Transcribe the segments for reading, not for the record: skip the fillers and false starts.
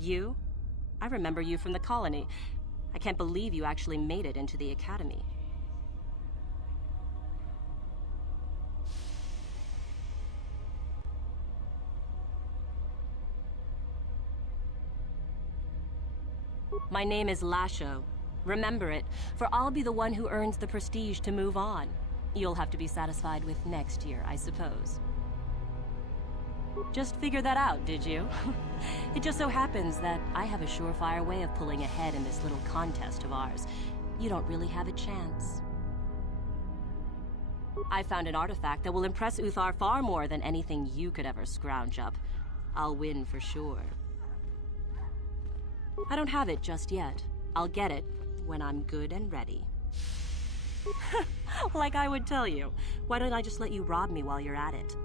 You? I remember you from the colony. I can't believe you actually made it into the academy. My name is Lasho. Remember it, for I'll be the one who earns the prestige to move on. You'll have to be satisfied with next year, I suppose. Just figured that out, did you? It just so happens that I have a surefire way of pulling ahead in this little contest of ours. You don't really have a chance. I found an artifact that will impress Uthar far more than anything you could ever scrounge up. I'll win for sure. I don't have it just yet. I'll get it when I'm good and ready. Like I would tell you. Why don't I just let you rob me while you're at it?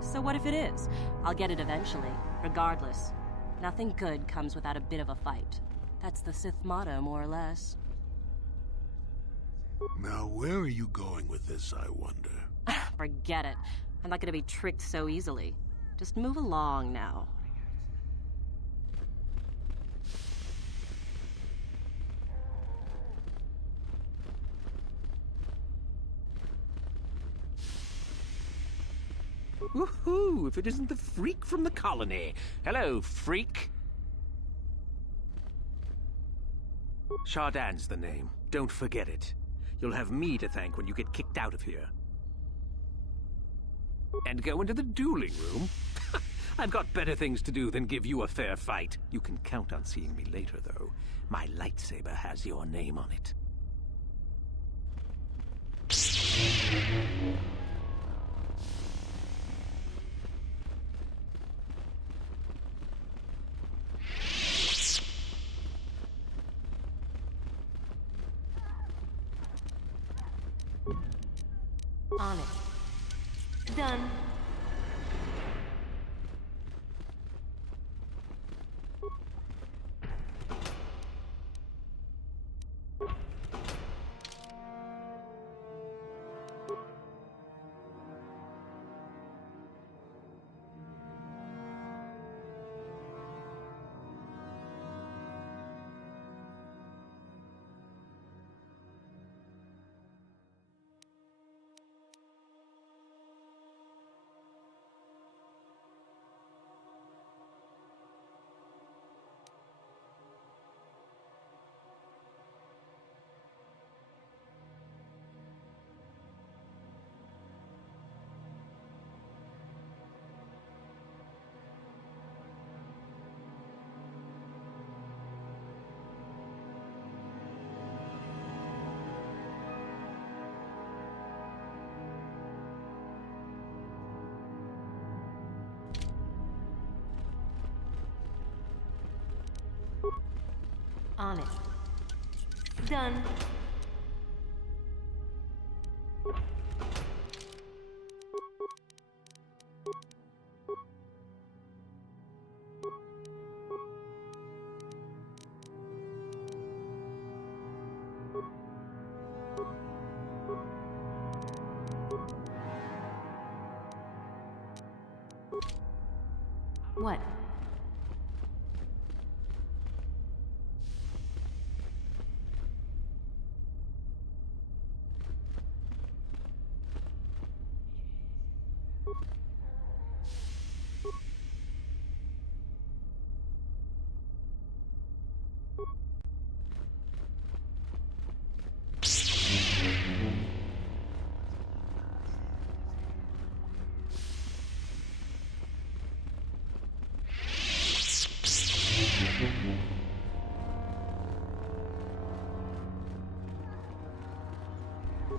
So what if it is? I'll get it eventually, regardless. Nothing good comes without a bit of a fight. That's the Sith motto, more or less. Now, where are you going with this, I wonder? Forget it. I'm not gonna be tricked so easily. Just move along now. Woohoo! If it isn't the freak from the colony. Hello, freak. Shardan's the name. Don't forget it. You'll have me to thank when you get kicked out of here. And go into the dueling room? I've got better things to do than give you a fair fight. You can count on seeing me later, though. My lightsaber has your name on it. On it. Done. On it. Done. What?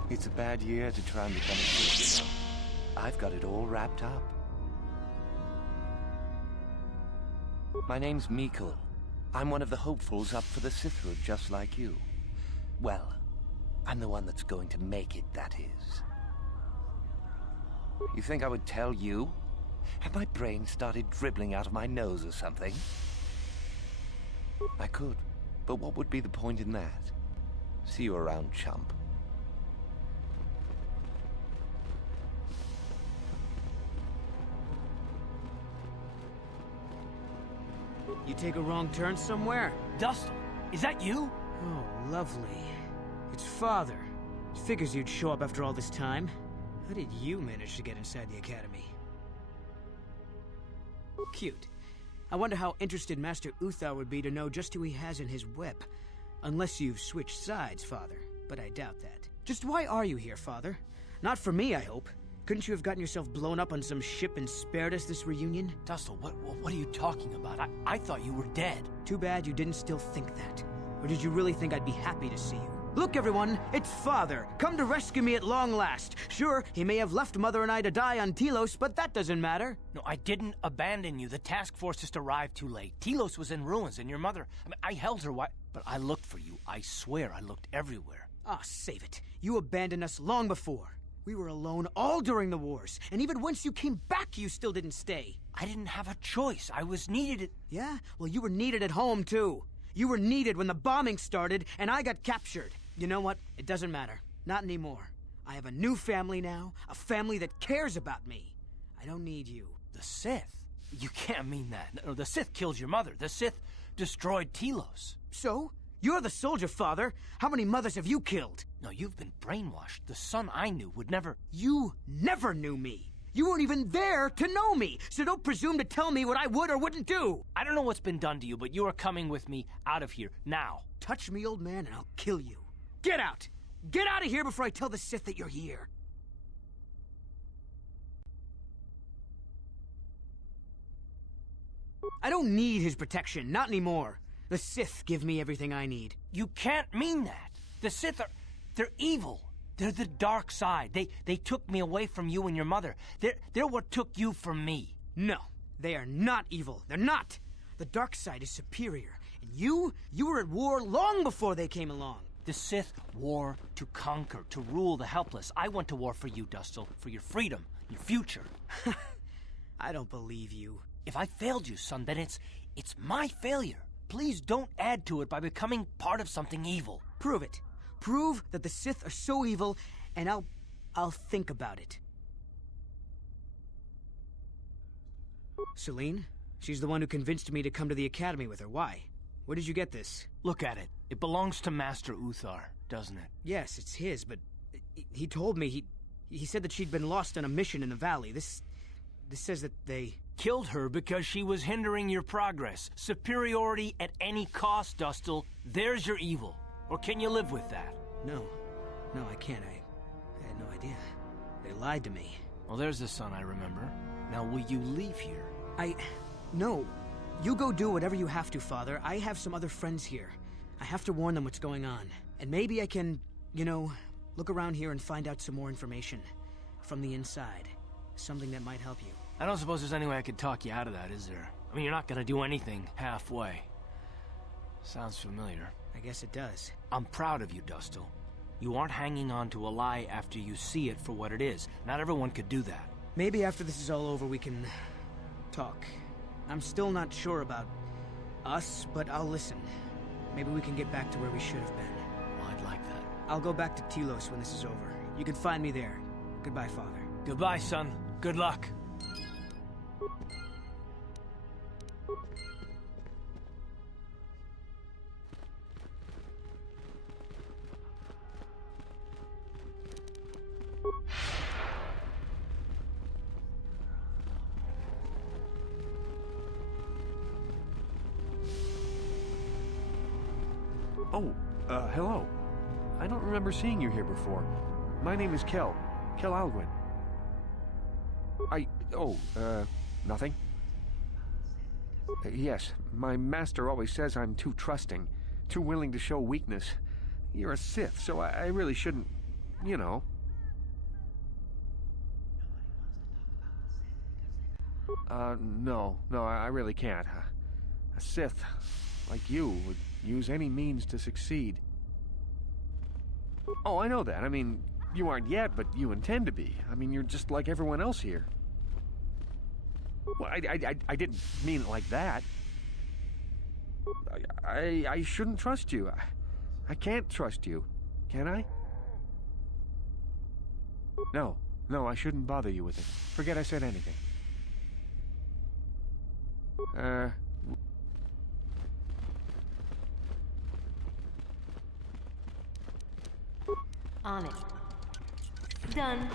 It's a bad year to try and become a Sith, you know. I've got it all wrapped up. My name's Mikkel. I'm one of the hopefuls up for the Sithhood, just like you. Well, I'm the one that's going to make it, that is. You think I would tell you? Have my brain started dribbling out of my nose or something? I could, but what would be the point in that? See you around, chump. You take a wrong turn somewhere? Dustin, is that you? Oh, lovely. It's Father. Figures you'd show up after all this time. How did you manage to get inside the academy? Cute. I wonder how interested Master Uthar would be to know just who he has in his web. Unless you've switched sides, Father. But I doubt that. Just why are you here, Father? Not for me, I hope. Couldn't you have gotten yourself blown up on some ship and spared us this reunion? Dustin, what are you talking about? I thought you were dead. Too bad you didn't still think that. Or did you really think I'd be happy to see you? Look, everyone, it's Father, come to rescue me at long last. Sure, he may have left Mother and I to die on Telos, but that doesn't matter. No, I didn't abandon you. The task force just arrived too late. Telos was in ruins, and your mother... I held her but I looked for you. I swear I looked everywhere. Ah, save it. You abandoned us long before. We were alone all during the wars, and even once you came back, you still didn't stay. I didn't have a choice. I was needed. Yeah? Well, you were needed at home, too. You were needed when the bombing started, and I got captured. You know what? It doesn't matter. Not anymore. I have a new family now, a family that cares about me. I don't need you. The Sith? You can't mean that. No, the Sith killed your mother. The Sith destroyed Telos. So? You're the soldier, Father. How many mothers have you killed? No, you've been brainwashed. The son I knew would never... You never knew me. You weren't even there to know me, so don't presume to tell me what I would or wouldn't do. I don't know what's been done to you, but you are coming with me out of here, now. Touch me, old man, and I'll kill you. Get out! Get out of here before I tell the Sith that you're here. I don't need his protection, not anymore. The Sith give me everything I need. You can't mean that. The Sith are... they're evil. They're the dark side. They took me away from you and your mother. They're what took you from me. No, they are not evil. They're not. The dark side is superior. And you were at war long before they came along. The Sith war to conquer, to rule the helpless. I went to war for you, Dustil, for your freedom, your future. I don't believe you. If I failed you, son, then it's my failure. Please don't add to it by becoming part of something evil. Prove it. Prove that the Sith are so evil, and I'll think about it. Celine? She's the one who convinced me to come to the academy with her. Why? Where did you get this? Look at it. It belongs to Master Uthar, doesn't it? Yes, it's his, but he told me he said that she'd been lost on a mission in the valley. This says that they... Killed her because she was hindering your progress. Superiority at any cost, Dustil. There's your evil. Or can you live with that? No, I can't. I had no idea. They lied to me. Well, there's the son I remember. Now, will you leave here? No. You go do whatever you have to, Father. I have some other friends here. I have to warn them what's going on. And maybe I can, look around here and find out some more information. From the inside. Something that might help you. I don't suppose there's any way I could talk you out of that, is there? I mean, you're not gonna do anything halfway. Sounds familiar. I guess it does. I'm proud of you, Dustil. You aren't hanging on to a lie after you see it for what it is. Not everyone could do that. Maybe after this is all over we can... talk. I'm still not sure about us, but I'll listen. Maybe we can get back to where we should have been. Well, I'd like that. I'll go back to Telos when this is over. You can find me there. Goodbye, Father. Goodbye, son. Good luck. Oh, hello. I don't remember seeing you here before. My name is Kel Alwyn. Nothing? Yes, my master always says I'm too trusting, too willing to show weakness. You're a Sith, so I really shouldn't, No, I really can't. A Sith, like you, would use any means to succeed. Oh, I know that. I mean, you aren't yet, but you intend to be. I mean, you're just like everyone else here. Well, I didn't mean it like that. I shouldn't trust you. I can't trust you. Can I? No, I shouldn't bother you with it. Forget I said anything. On it. Done.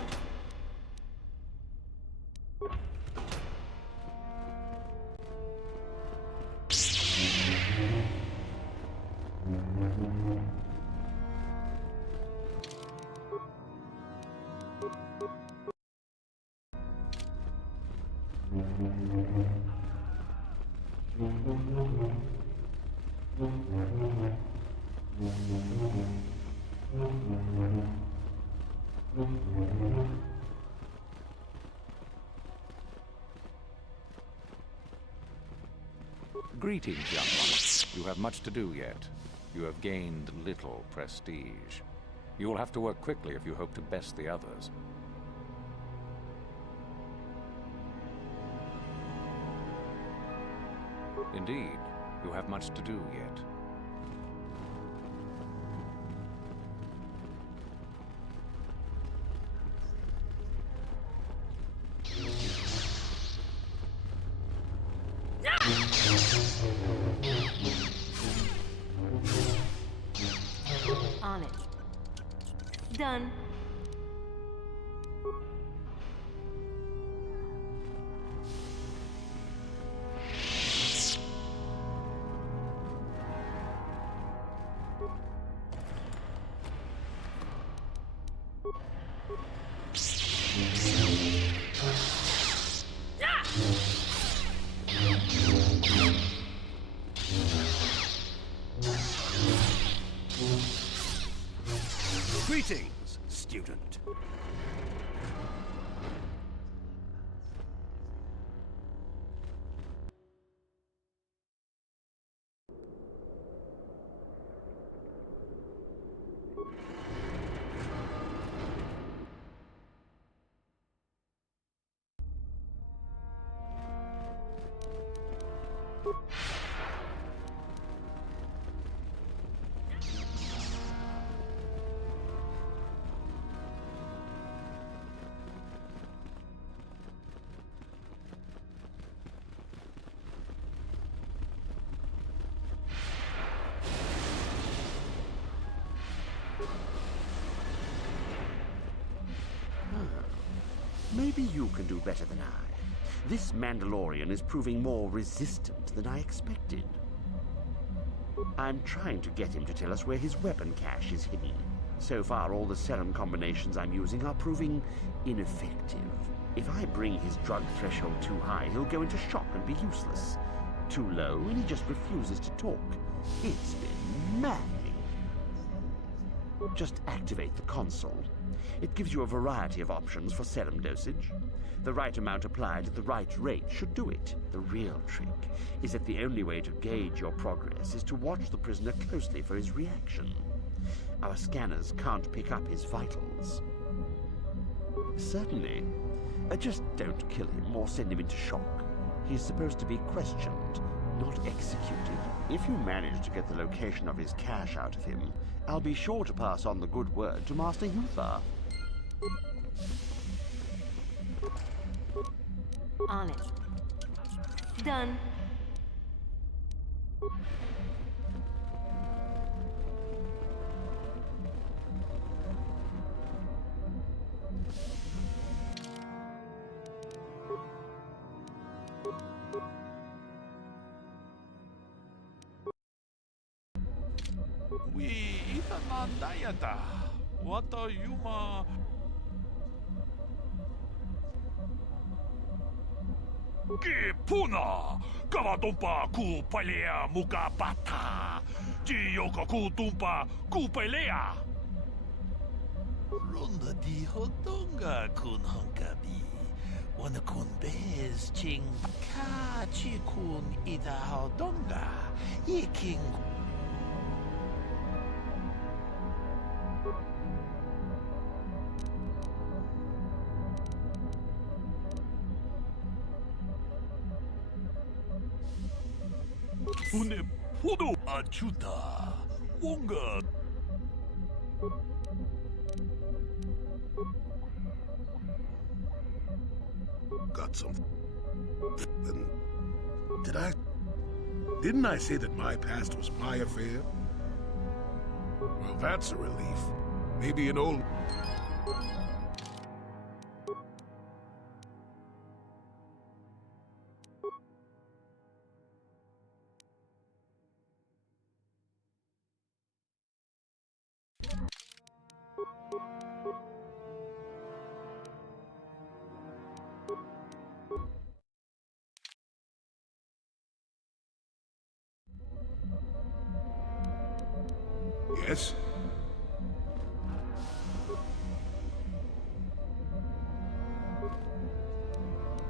Greetings, young one. You have much to do yet. You have gained little prestige. You will have to work quickly if you hope to best the others. Indeed, you have much to do yet. On it. Done. Greetings, student. Maybe you can do better than I. This Mandalorian is proving more resistant than I expected. I'm trying to get him to tell us where his weapon cache is hidden. So far, all the serum combinations I'm using are proving ineffective. If I bring his drug threshold too high, he'll go into shock and be useless. Too low, and he just refuses to talk. It's been maddening. Just activate the console. It gives you a variety of options for serum dosage. The right amount applied at the right rate should do it. The real trick is that the only way to gauge your progress is to watch the prisoner closely for his reaction. Our scanners can't pick up his vitals. Certainly. Just don't kill him or send him into shock. He's supposed to be questioned, not executed. If you manage to get the location of his cache out of him, I'll be sure to pass on the good word to Master Uthar. On it. Done. We itanandayata. Wata yuma. Ki puna. Kavatumpa ku palea muka pata. Jiyoka ku tumpa ku palea. Ronda di hotonga kun hankabi. Wana kun bez ching ka chi kun ida hao donga. Ye king. Une podo achuta. Wonga. Got some. And didn't I say that my past was my affair? Well, that's a relief. Maybe an old... Yes?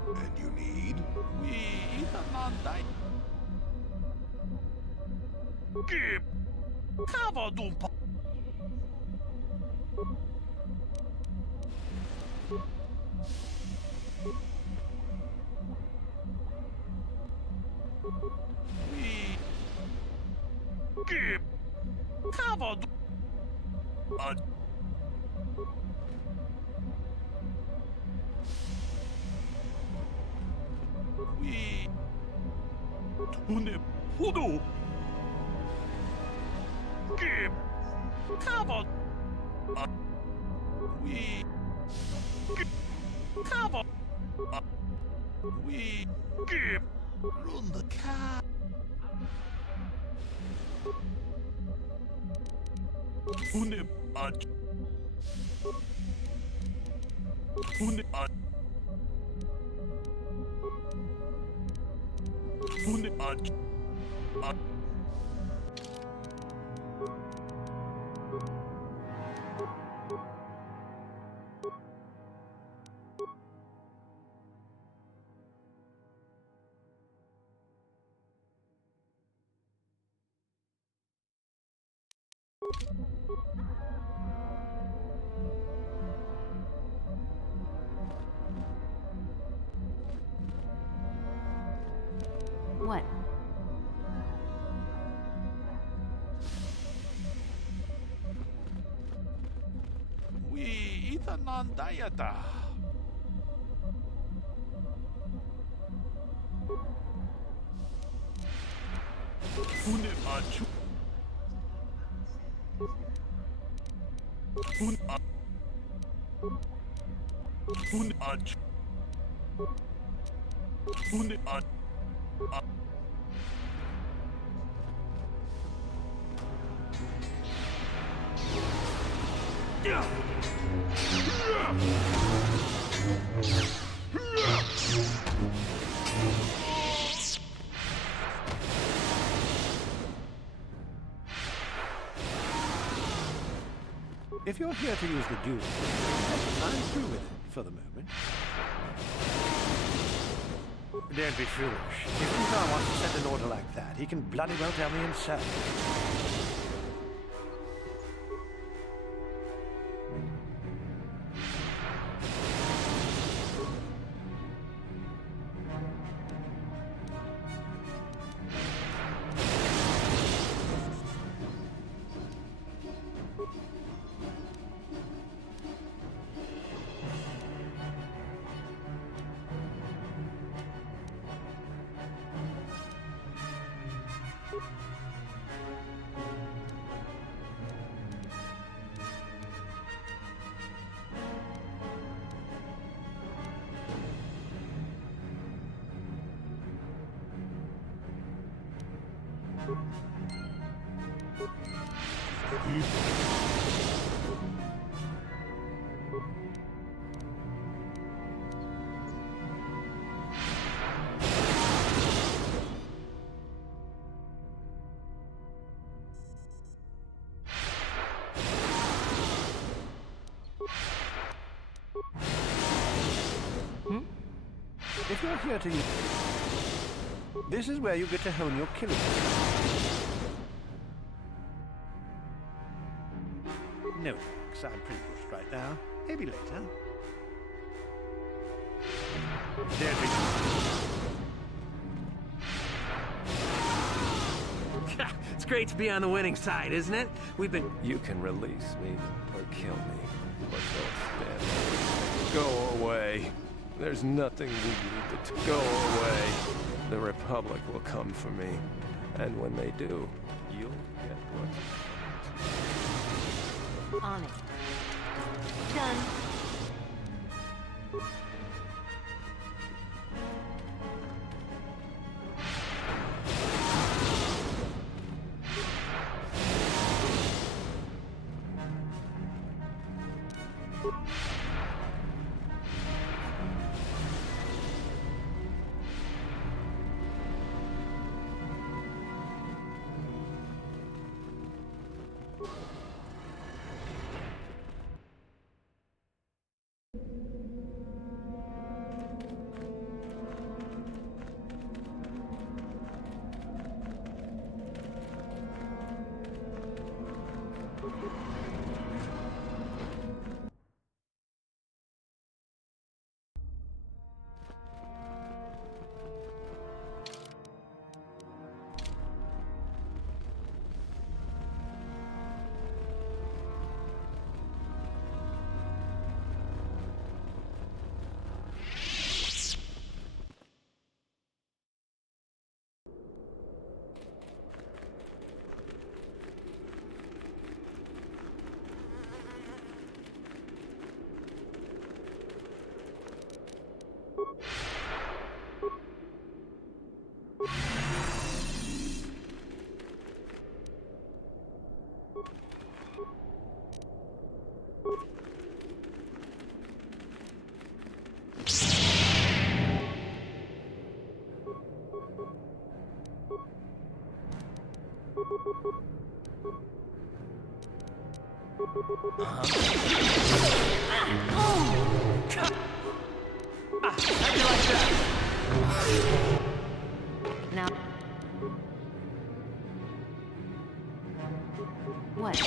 And you need? We Monday. Give. Kavadumpa. We give. Kavadumpa. We Tune Podo. Give. Kavod. We give. Kavod. We give. Runda ka. Tune ad. Tune ad. Tune ad. What? We Itanandayata. Tune achu. Tune ad. Tune achu. Tune ad. If you're here to use the duel, I'm through with it for the moment. Don't be foolish. If Uthar wants to send an order like that, he can bloody well tell me himself. You're here to... This is where you get to hone your killing. No thanks, I'm pretty bushed right now. Maybe later. Don't be... It's great to be on the winning side, isn't it? We've been... You can release me or kill me, but don't stand. Go away. There's nothing we need to... Go away. The Republic will come for me, and when they do, you'll get what... On it. Done. Now, what?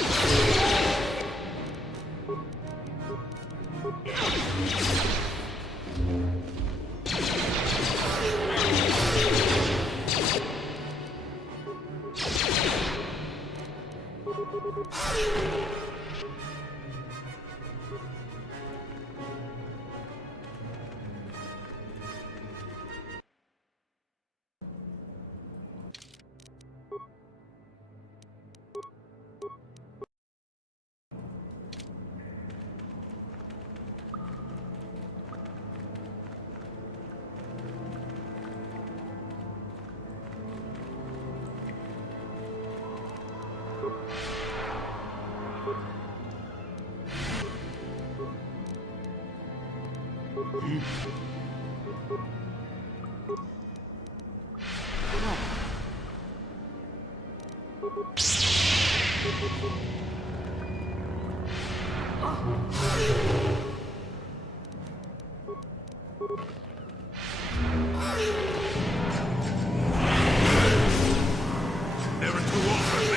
Never too old for me.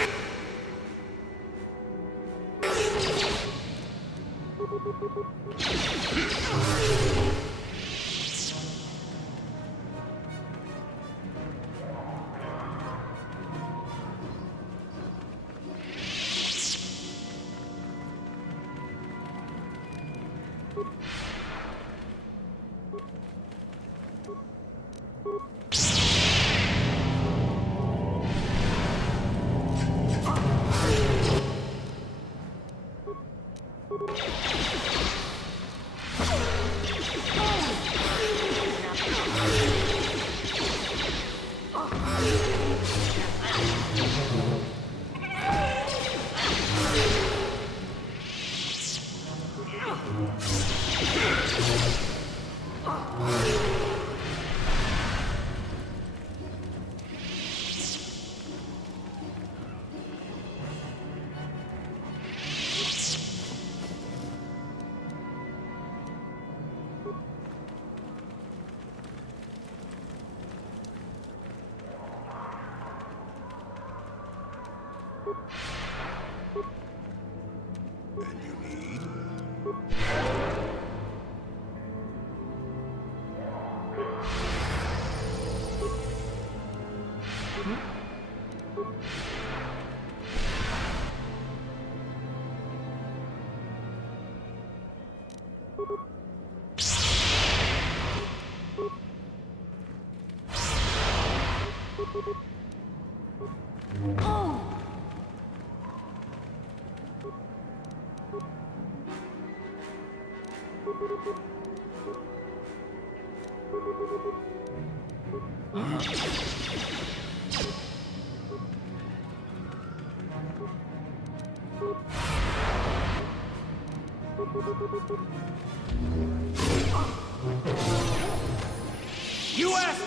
And you need? You asked!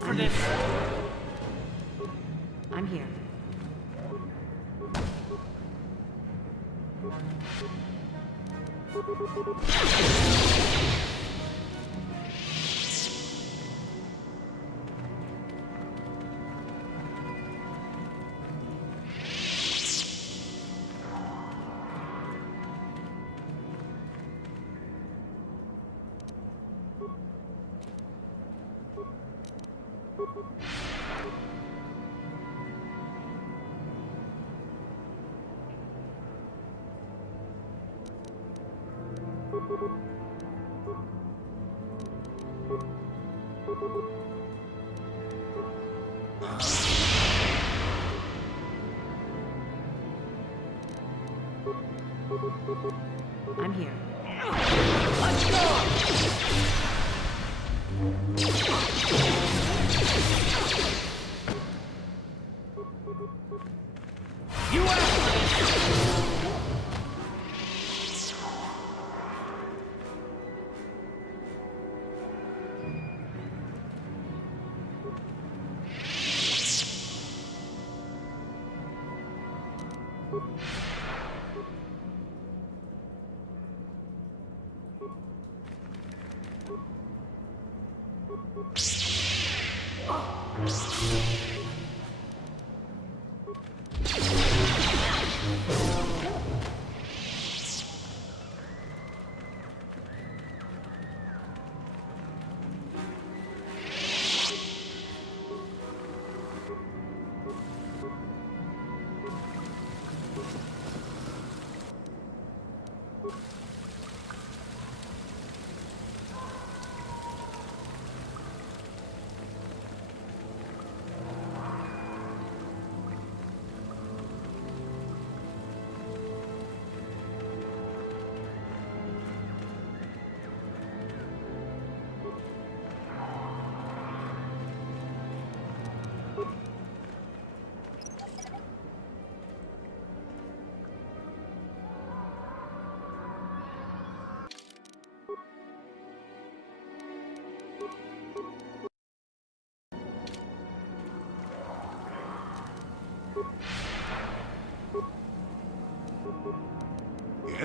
For this. I'm here. I'm here. Let's go! You asked for this!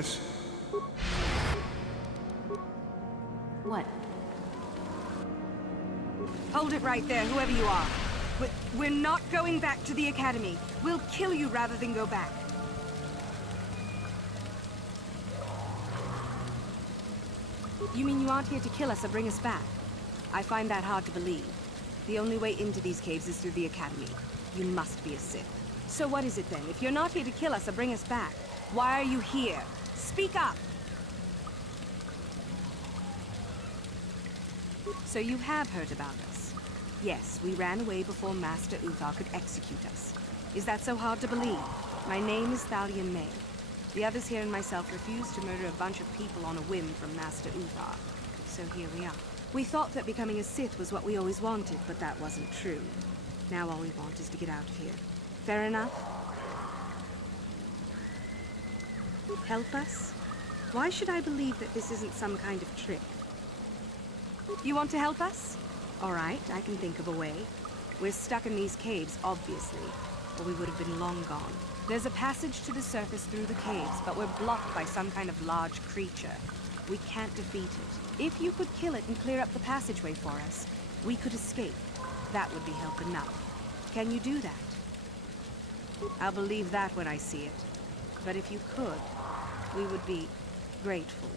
Yes? What? Hold it right there, whoever you are. We're not going back to the Academy. We'll kill you rather than go back. You mean you aren't here to kill us or bring us back? I find that hard to believe. The only way into these caves is through the Academy. You must be a Sith. So what is it then? If you're not here to kill us or bring us back, why are you here? Speak up! So you have heard about us? Yes, we ran away before Master Uthar could execute us. Is that so hard to believe? My name is Thalion May. The others here and myself refused to murder a bunch of people on a whim from Master Uthar. So here we are. We thought that becoming a Sith was what we always wanted, but that wasn't true. Now all we want is to get out of here. Fair enough? Help us? Why should I believe that this isn't some kind of trick? You want to help us? All right, I can think of a way. We're stuck in these caves, obviously, or we would have been long gone. There's a passage to the surface through the caves, but we're blocked by some kind of large creature. We can't defeat it. If you could kill it and clear up the passageway for us, we could escape. That would be help enough. Can you do that? I'll believe that when I see it. But if you could, we would be grateful.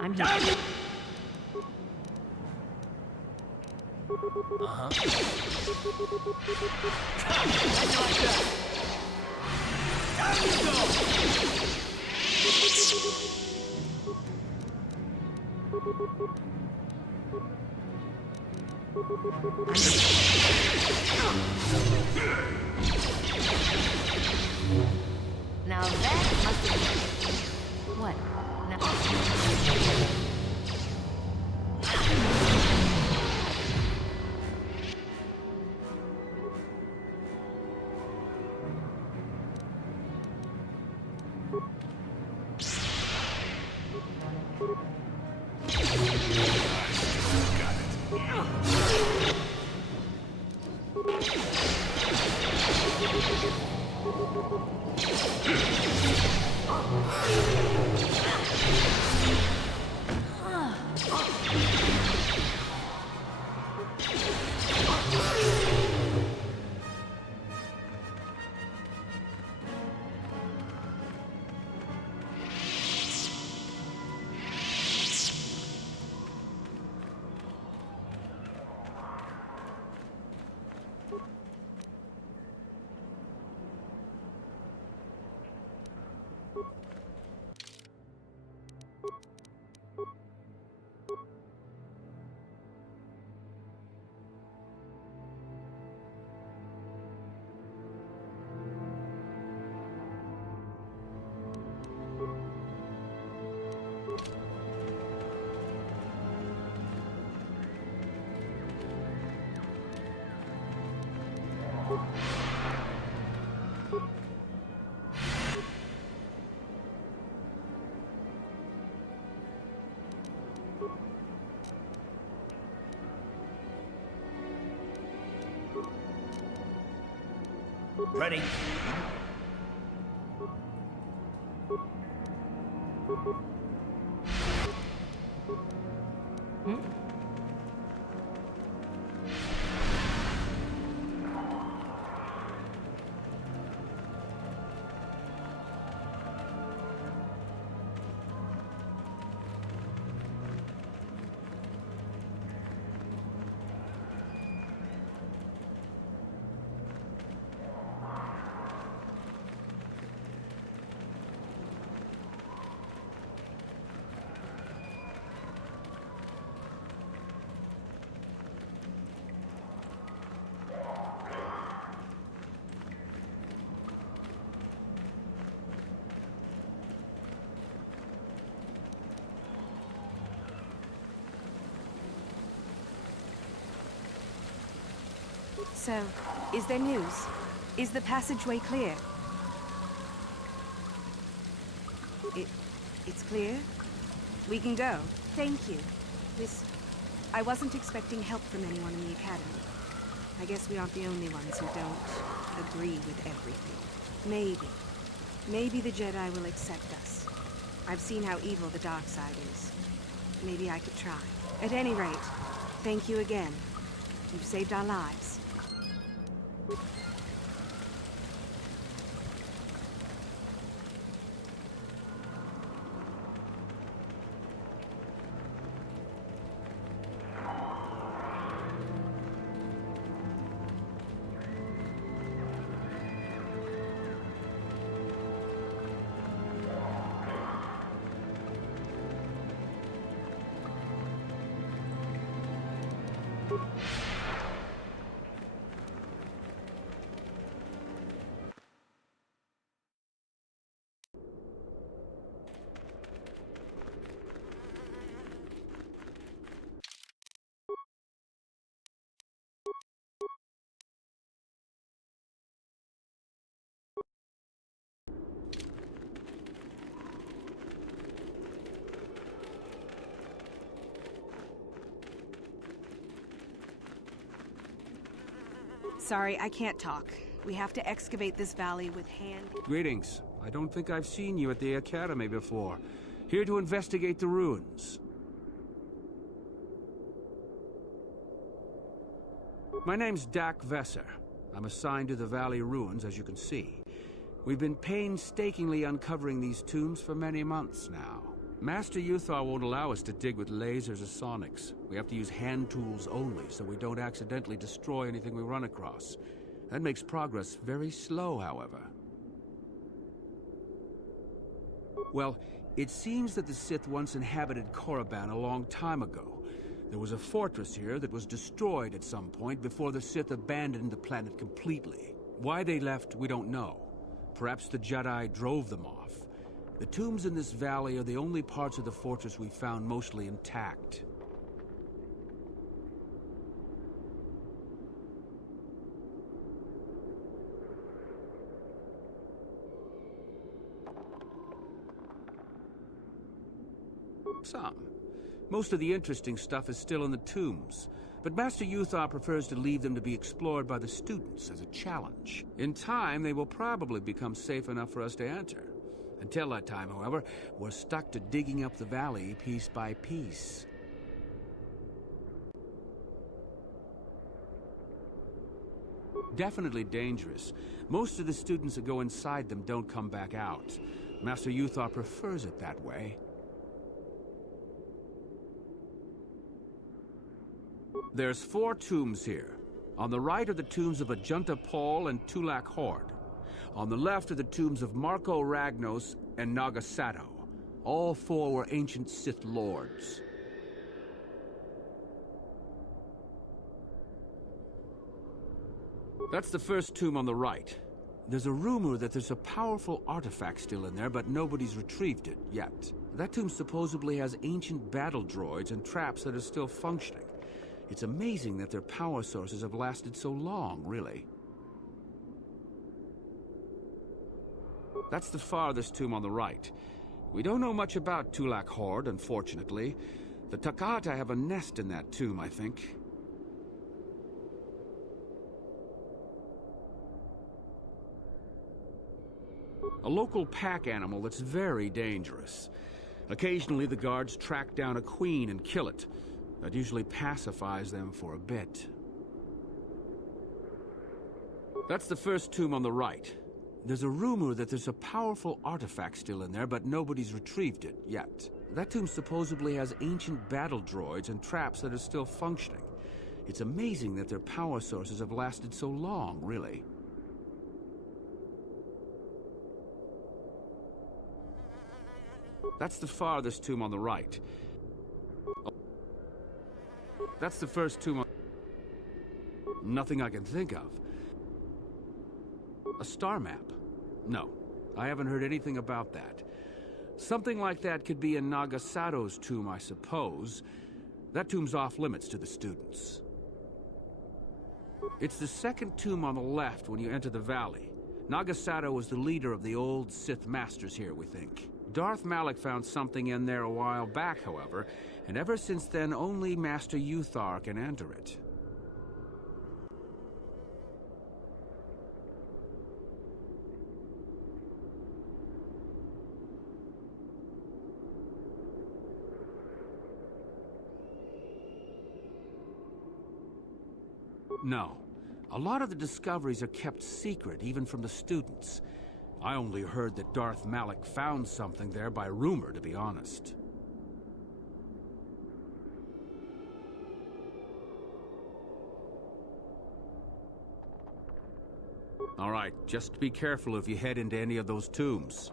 I'm here. Now that must have been... What? Ready. So, is there news? Is the passageway clear? It's clear? We can go. Thank you. I wasn't expecting help from anyone in the Academy. I guess we aren't the only ones who don't agree with everything. Maybe the Jedi will accept us. I've seen how evil the dark side is. Maybe I could try. At any rate, thank you again. You've saved our lives. Sorry, I can't talk. We have to excavate this valley with hand... Greetings. I don't think I've seen you at the Academy before. Here to investigate the ruins. My name's Dak Vesser. I'm assigned to the valley ruins, as you can see. We've been painstakingly uncovering these tombs for many months now. Master Uthar won't allow us to dig with lasers or sonics. We have to use hand tools only, so we don't accidentally destroy anything we run across. That makes progress very slow, however. Well, it seems that the Sith once inhabited Korriban a long time ago. There was a fortress here that was destroyed at some point before the Sith abandoned the planet completely. Why they left, we don't know. Perhaps the Jedi drove them off. The tombs in this valley are the only parts of the fortress we found mostly intact. Some. Most of the interesting stuff is still in the tombs, but Master Uthar prefers to leave them to be explored by the students as a challenge. In time, they will probably become safe enough for us to enter. Until that time, however, we're stuck to digging up the valley piece by piece. Definitely dangerous. Most of the students that go inside them don't come back out. Master Uthar prefers it that way. There's 4 tombs here. On the right are the tombs of Ajunta Pall and Tulak Horde. On the left are the tombs of Marco Ragnos and Nagasato. All 4 were ancient Sith lords. That's the first tomb on the right. There's a rumor that there's a powerful artifact still in there, but nobody's retrieved it yet. That tomb supposedly has ancient battle droids and traps that are still functioning. It's amazing that their power sources have lasted so long, really. That's the farthest tomb on the right. We don't know much about Tulak Horde, unfortunately. The Takata have a nest in that tomb, I think. A local pack animal that's very dangerous. Occasionally the guards track down a queen and kill it. That usually pacifies them for a bit. That's the first tomb on the right. There's a rumor that there's a powerful artifact still in there, but nobody's retrieved it yet. That tomb supposedly has ancient battle droids and traps that are still functioning. It's amazing that their power sources have lasted so long, really. That's the farthest tomb on the right. That's the first tomb on... Nothing I can think of. A star map? No, I haven't heard anything about that. Something like that could be in Nagasato's tomb, I suppose. That tomb's off limits to the students. It's the second tomb on the left when you enter the valley. Nagasato was the leader of the old Sith Masters here, we think. Darth Malak found something in there a while back, however, and ever since then only Master Uthar can enter it. No. A lot of the discoveries are kept secret, even from the students. I only heard that Darth Malak found something there by rumor, to be honest. All right, just be careful if you head into any of those tombs.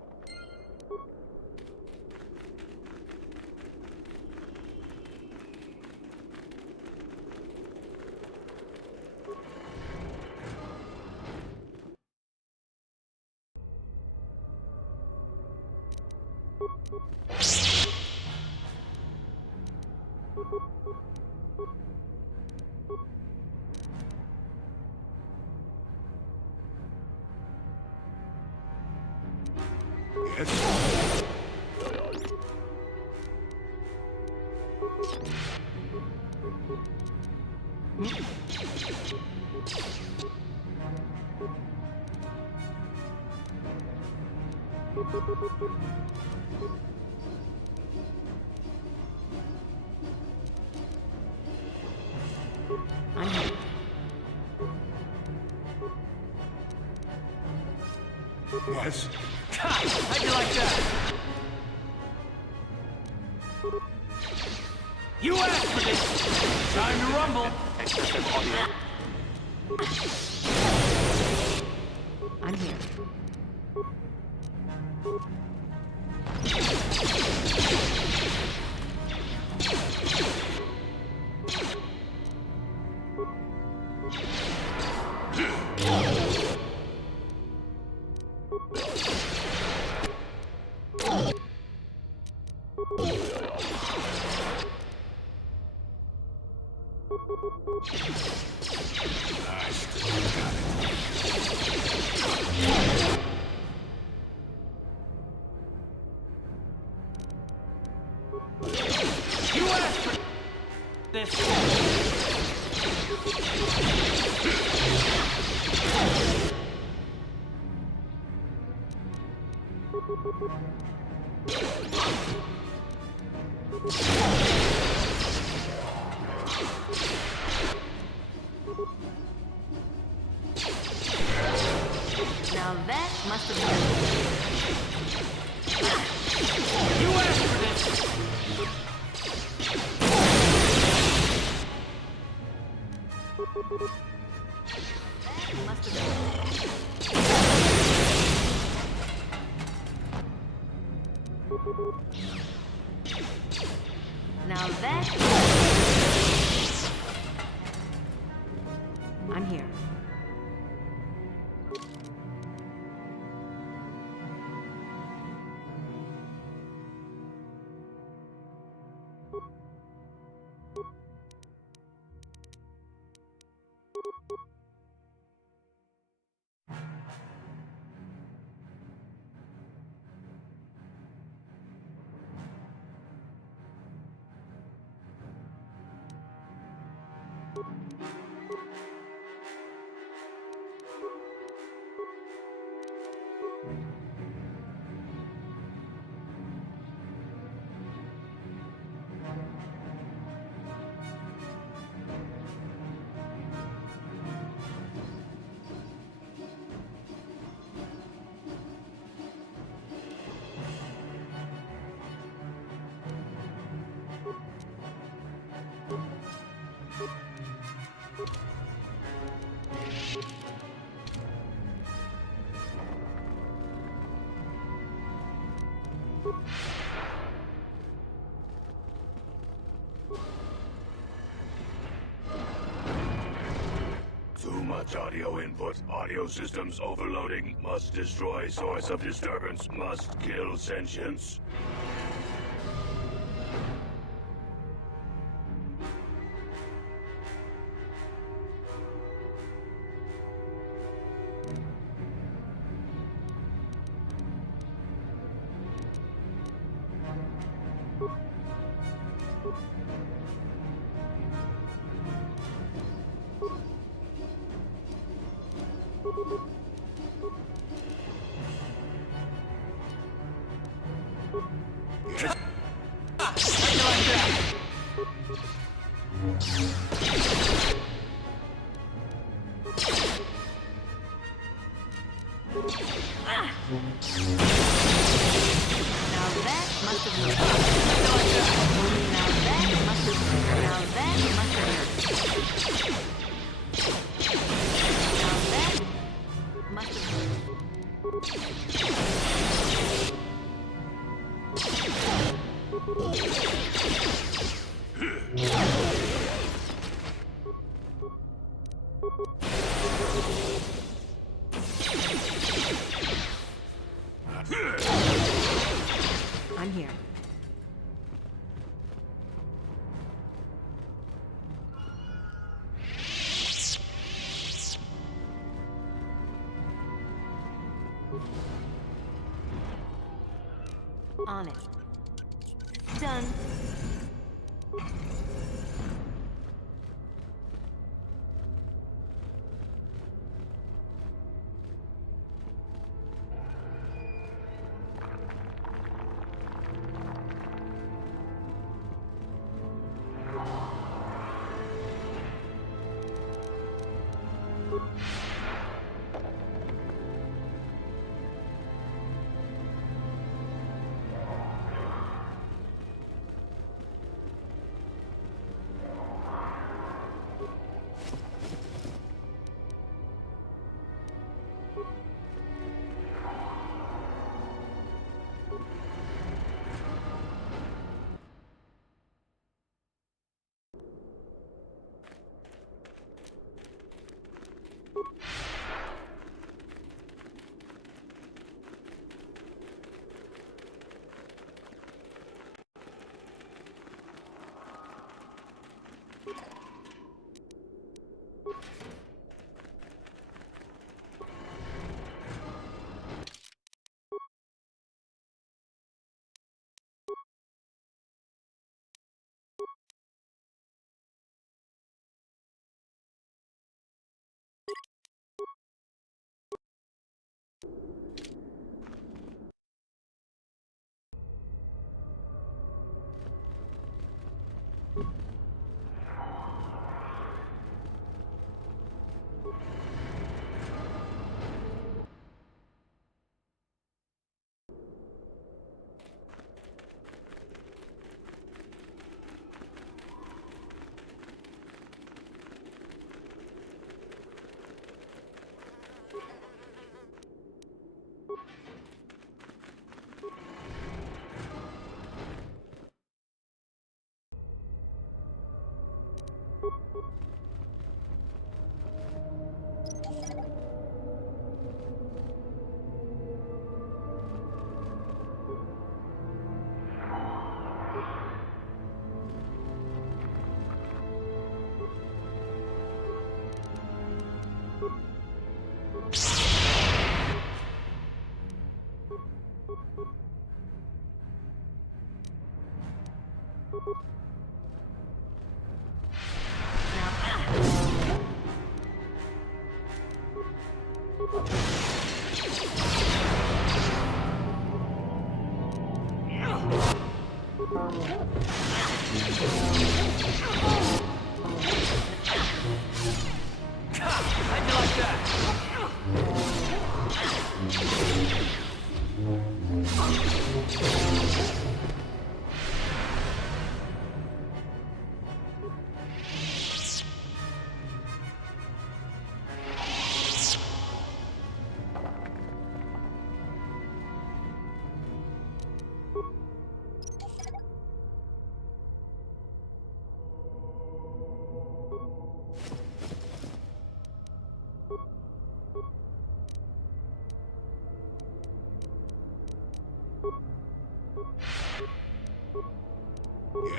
Yes? How'd you like that? You asked for this! Time to rumble! I'm here. You asked for this! Now that must have been... You asked for this! That must have been... Now that... I'm here. Too much audio input. Audio systems overloading. Must destroy source of disturbance. Must kill sentience. I'm here. On it. Done.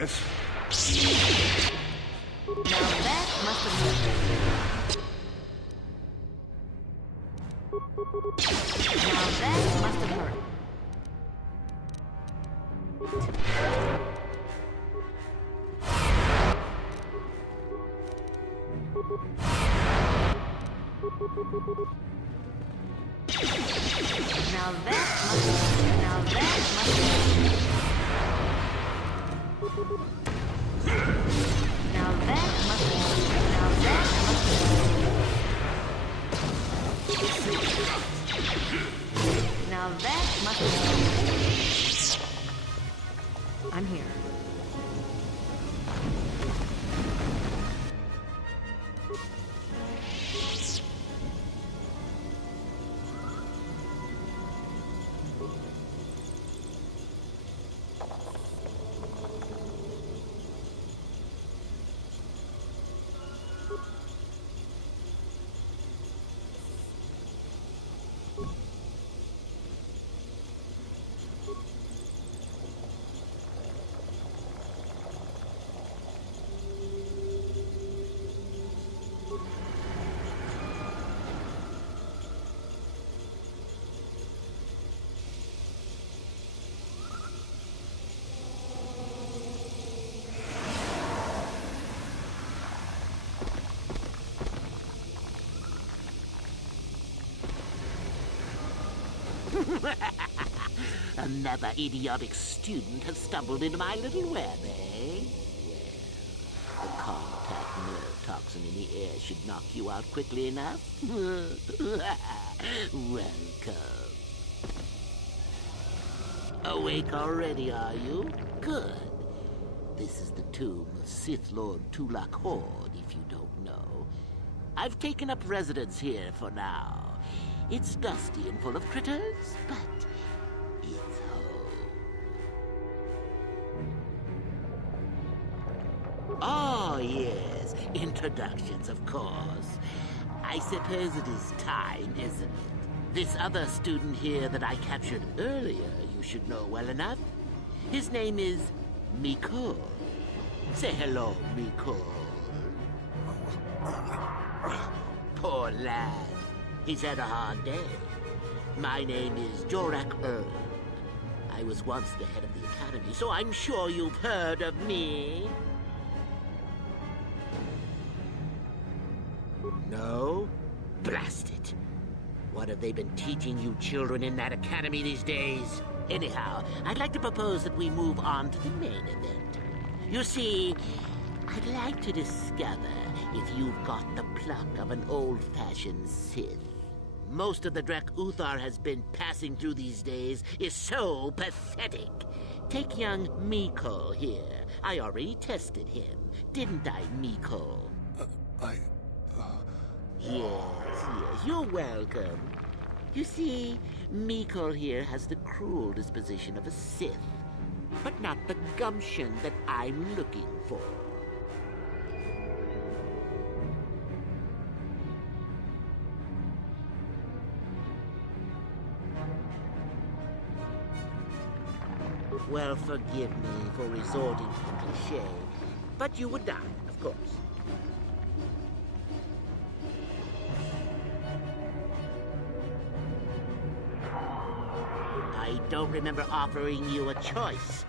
Yes? Now that must have hurt. Now that must have hurt. Now that must have. Now that must have. Now that must have. Now that must have. Now that must have. I'm here. Another idiotic student has stumbled into my little web, eh? Well, the contact nerve toxin in the air should knock you out quickly enough. Welcome. Awake already, are you? Good. This is the tomb of Sith Lord Tulak Horde, if you don't know. I've taken up residence here for now. It's dusty and full of critters, but it's home. Oh, yes. Introductions, of course. I suppose it is time, isn't it? This other student here that I captured earlier, you should know well enough. His name is Mikol. Say hello, Mikol. Poor lad. He's had a hard day. My name is Jorak Erd. I was once the head of the academy, so I'm sure you've heard of me. No? Blast it. What have they been teaching you children in that academy these days? Anyhow, I'd like to propose that we move on to the main event. You see, I'd like to discover if you've got the pluck of an old-fashioned Sith. Most of the Drek Uthar has been passing through these days is so pathetic. Take young Mikol here. I already tested him, didn't I, Mikol? Yes, you're welcome. You see, Mikol here has the cruel disposition of a Sith, but not the gumption that I'm looking for. Well, forgive me for resorting to the cliché, but you would die, of course. I don't remember offering you a choice.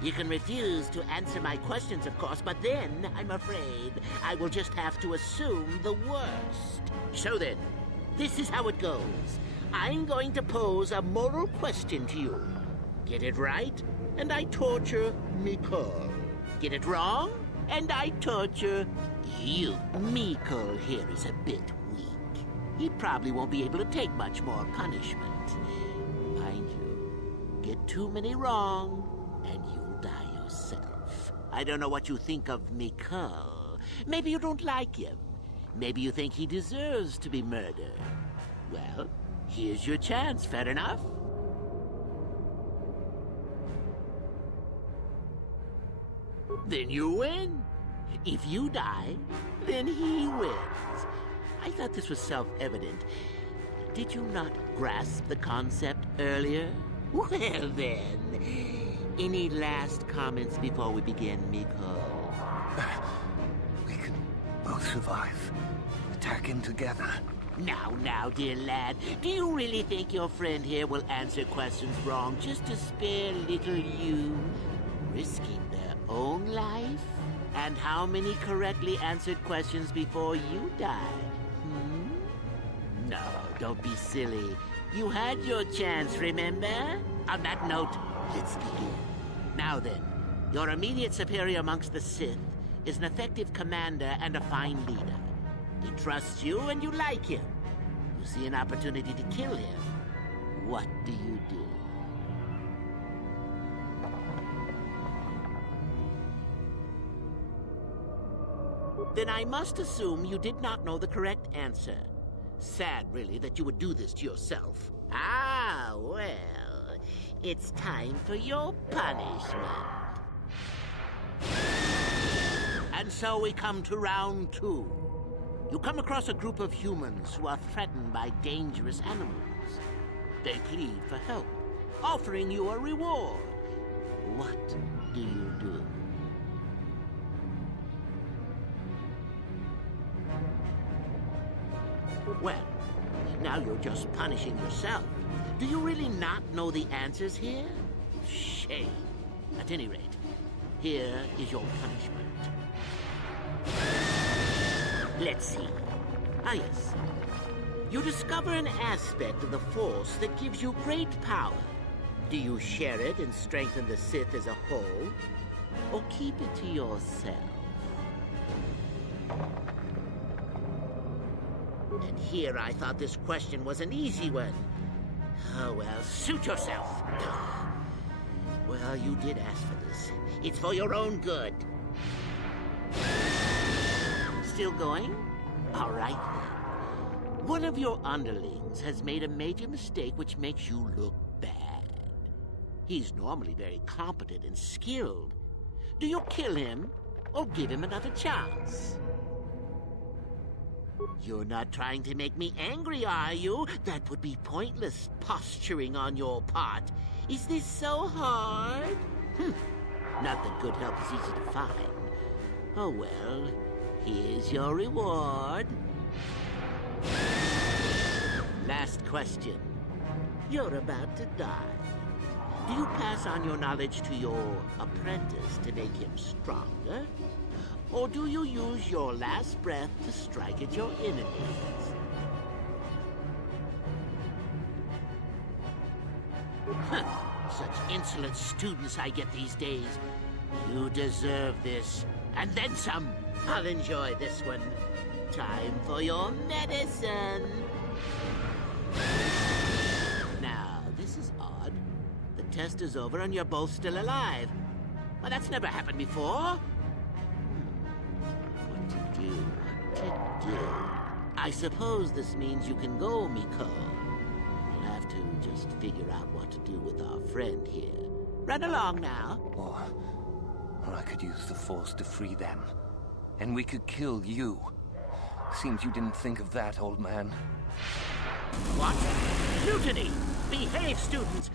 You can refuse to answer my questions, of course, but then, I'm afraid, I will just have to assume the worst. So then, this is how it goes. I'm going to pose a moral question to you. Get it right, and I torture Mikol. Get it wrong, and I torture you. Mikol here is a bit weak. He probably won't be able to take much more punishment. Mind you, get too many wrong, and you'll die yourself. I don't know what you think of Mikol. Maybe you don't like him. Maybe you think he deserves to be murdered. Well, here's your chance, fair enough? Then you win. If you die, then he wins. I thought this was self-evident. Did you not grasp the concept earlier? Well then, Any last comments before we begin, Miko? We can both survive. Attacking together. Now, dear lad, do you really think your friend here will answer questions wrong just to spare little you, risking their own life? And how many correctly answered questions before you died? No, don't be silly. You had your chance, remember? On that note, let's begin. Now then, your immediate superior amongst the Sith is an effective commander and a fine leader. He trusts you and you like him. You see an opportunity to kill him. What do you do? Then I must assume you did not know the correct answer. Sad, really, that you would do this to yourself. Ah, well, it's time for your punishment. And so we come to round 2. You come across a group of humans who are threatened by dangerous animals. They plead for help, offering you a reward. What do you do? Well, now you're just punishing yourself. Do you really not know the answers here? Shame. At any rate, here is your punishment. Let's see. Ah, yes. You discover an aspect of the Force that gives you great power. Do you share it and strengthen the Sith as a whole? Or keep it to yourself? And here I thought this question was an easy one. Oh, well, suit yourself. Well, you did ask for this. It's for your own good. Still going? All right, then. One of your underlings has made a major mistake which makes you look bad. He's normally very competent and skilled. Do you kill him or give him another chance? You're not trying to make me angry, are you? That would be pointless posturing on your part. Is this so hard? Not that good help is easy to find. Oh well, here's your reward. Last question. You're about to die. Do you pass on your knowledge to your apprentice to make him stronger? Or do you use your last breath to strike at your enemies? Such insolent students I get these days. You deserve this. And then some. I'll enjoy this one. Time for your medicine. Now, this is odd. The test is over and you're both still alive. Well, that's never happened before. What to do? I suppose this means you can go, Miko. We'll have to just figure out what to do with our friend here. Run along now. Or I could use the Force to free them. And we could kill you. Seems you didn't think of that, old man. What? Mutiny! Behave, students!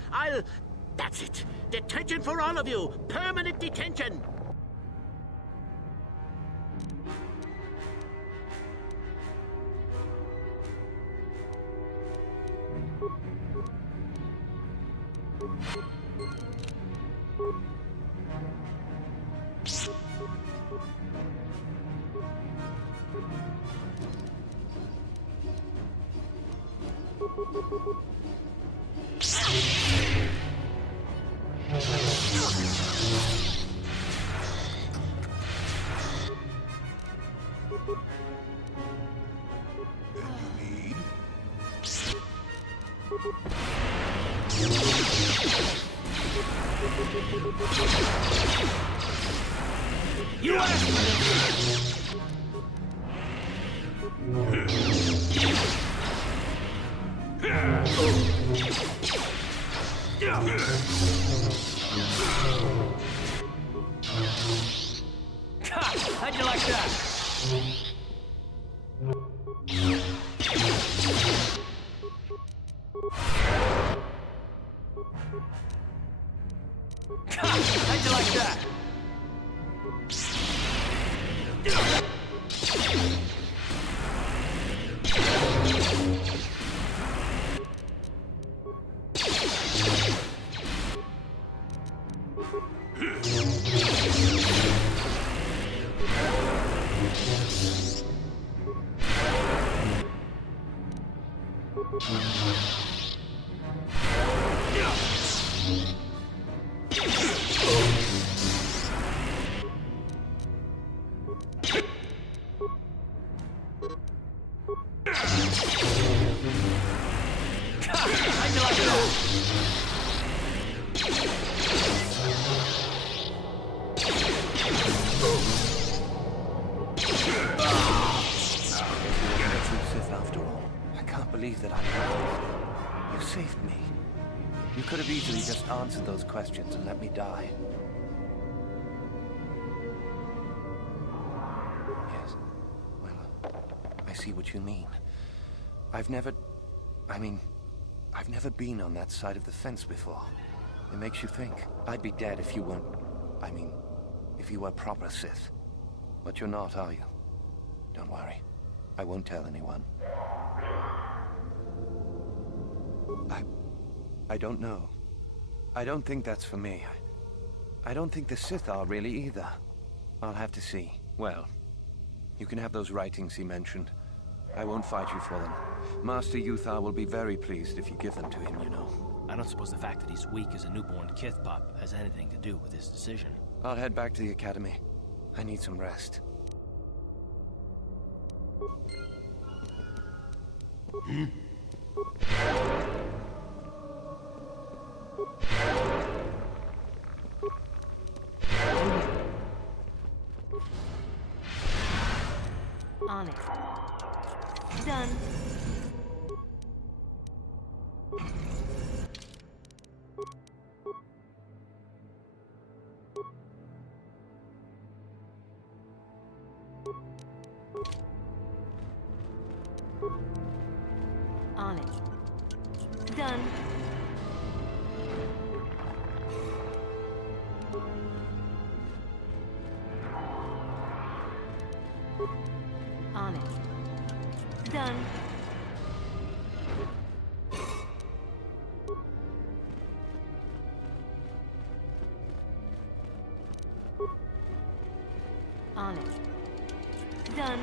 That's it! Detention for all of you! Permanent detention! You asked for this! How'd you like that? like that? After all, I can't believe that I'm alive. You saved me. You could have easily just answered those questions and let me die. Yes. Well, I see what you mean. I've never been on that side of the fence before. It makes you think. I'd be dead if you weren't... if you were proper Sith. But you're not, are you? Don't worry. I won't tell anyone. I don't know. I don't think that's for me. I don't think the Sith are really either. I'll have to see. Well, you can have those writings he mentioned. I won't fight you for them. Master Uthar will be very pleased if you give them to him, you know. I don't suppose the fact that he's weak as a newborn kith pup has anything to do with his decision. I'll head back to the academy. I need some rest. On it. Done. On it. Done. On it. Done. On it. Done.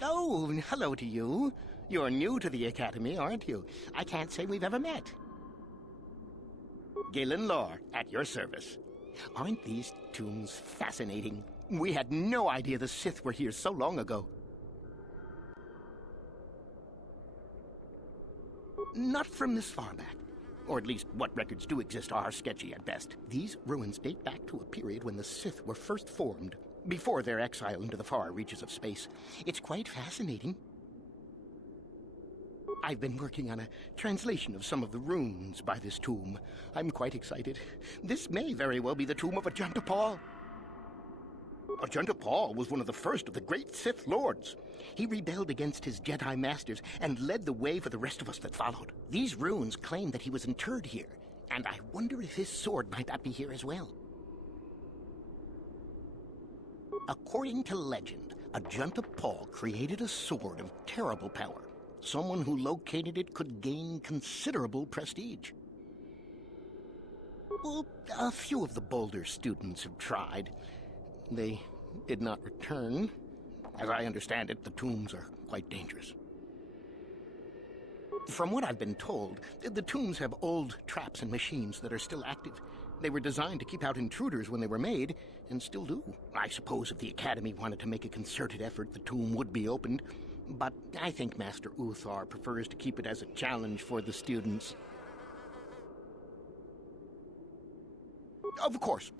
Oh, hello to you. You're new to the Academy, aren't you? I can't say we've ever met. Galen Lore, at your service. Aren't these tombs fascinating? We had no idea the Sith were here so long ago. Not from this far back. Or at least what records do exist are sketchy at best. These ruins date back to a period when the Sith were first formed, before their exile into the far reaches of space. It's quite fascinating. I've been working on a translation of some of the runes by this tomb. I'm quite excited. This may very well be the tomb of Ajanta Paul. Ajanta Paul was one of the first of the great Sith Lords. He rebelled against his Jedi Masters and led the way for the rest of us that followed. These runes claim that he was interred here, and I wonder if his sword might not be here as well. According to legend, Ajanta Paul created a sword of terrible power. Someone who located it could gain considerable prestige. Well, a few of the Boulder students have tried. They did not return. As I understand it, the tombs are quite dangerous. From what I've been told, the tombs have old traps and machines that are still active. They were designed to keep out intruders when they were made, and still do. I suppose if the Academy wanted to make a concerted effort, the tomb would be opened. But I think Master Uthar prefers to keep it as a challenge for the students. Of course.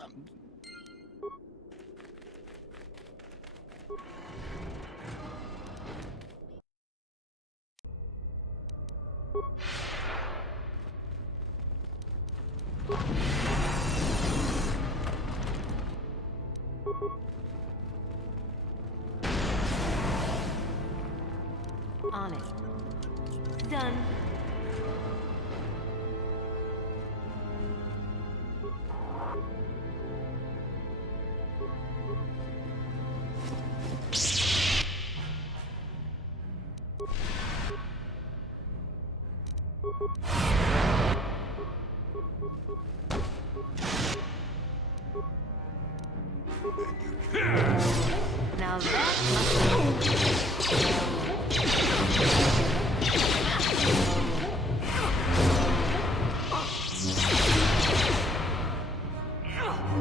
On it. Done. Now that must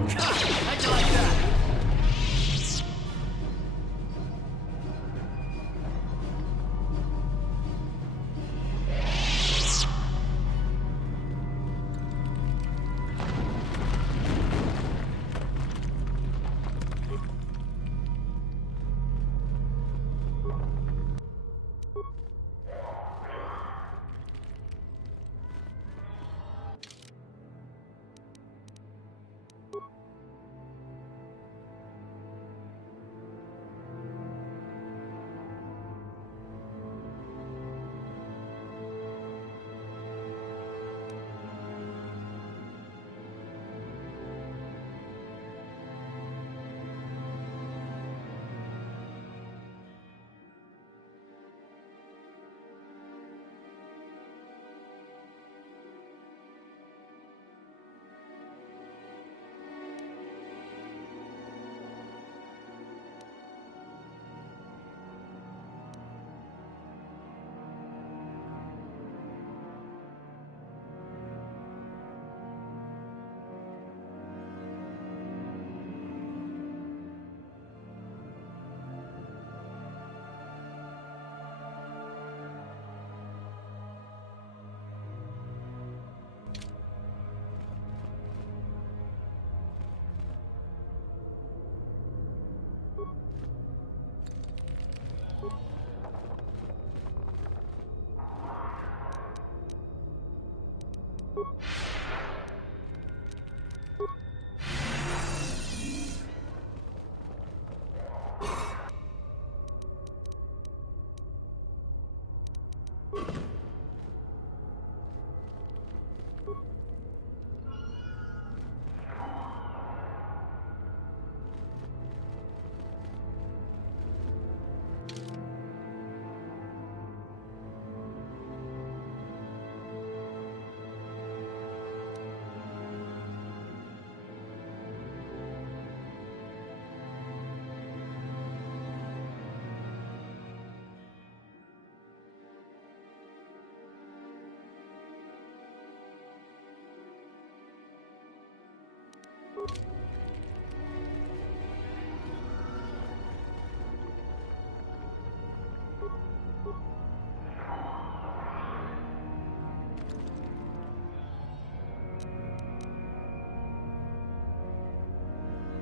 How'd you like that?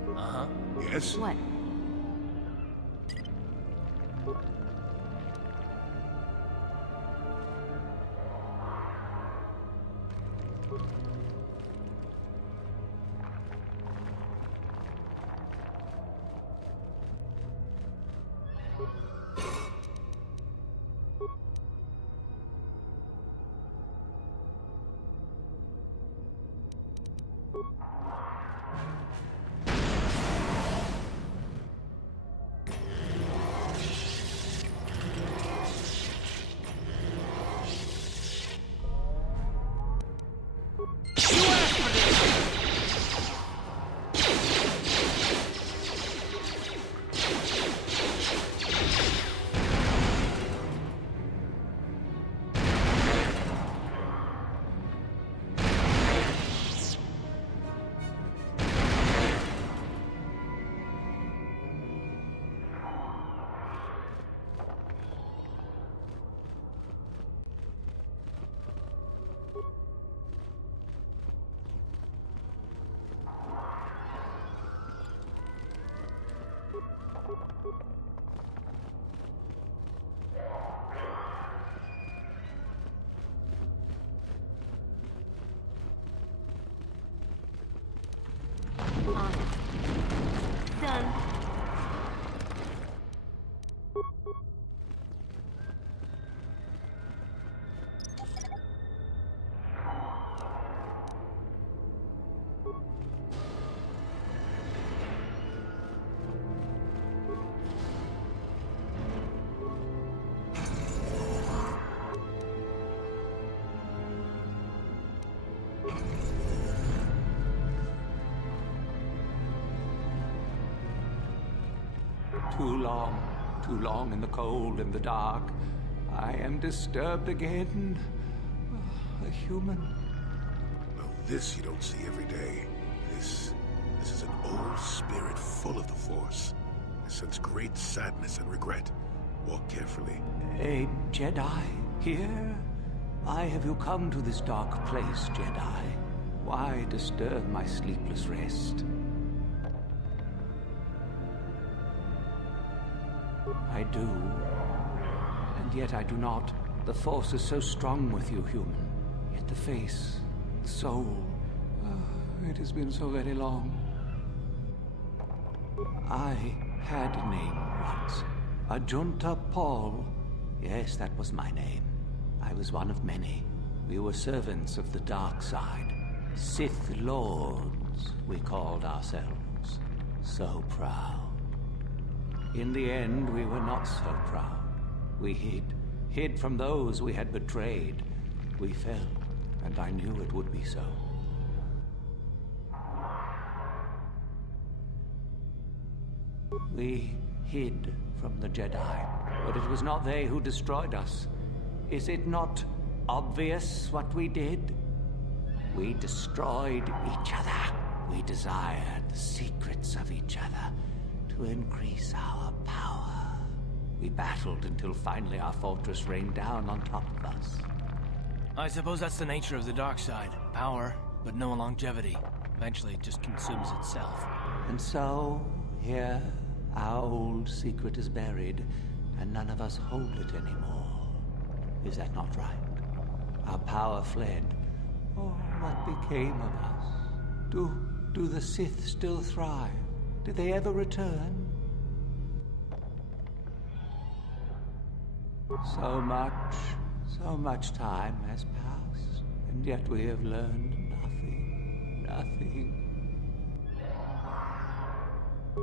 Uh-huh. Yes? What? Done. Too long in the cold and the dark. I am disturbed again. A human. Well, this you don't see every day. This is an old spirit full of the Force. I sense great sadness and regret. Walk carefully. A Jedi here? Why have you come to this dark place, Jedi? Why disturb my sleepless rest? I do, and yet I do not. The Force is so strong with you, human. Yet the face, the soul, it has been so very long. I had a name once. Ajunta Paul. Yes, that was my name. I was one of many. We were servants of the dark side. Sith Lords, we called ourselves. So proud. In the end, we were not so proud. We hid from those we had betrayed. We fell, and I knew it would be so. We hid from the Jedi, but it was not they who destroyed us. Is it not obvious what we did? We destroyed each other. We desired the secrets of each other to increase our power. We battled until finally our fortress rained down on top of us. I suppose that's the nature of the dark side. Power, but no longevity. Eventually it just consumes itself. And so, here, our old secret is buried, and none of us hold it anymore. Is that not right? Our power fled. Oh, what became of us? Do the Sith still thrive? Did they ever return? So much time has passed, and yet we have learned nothing.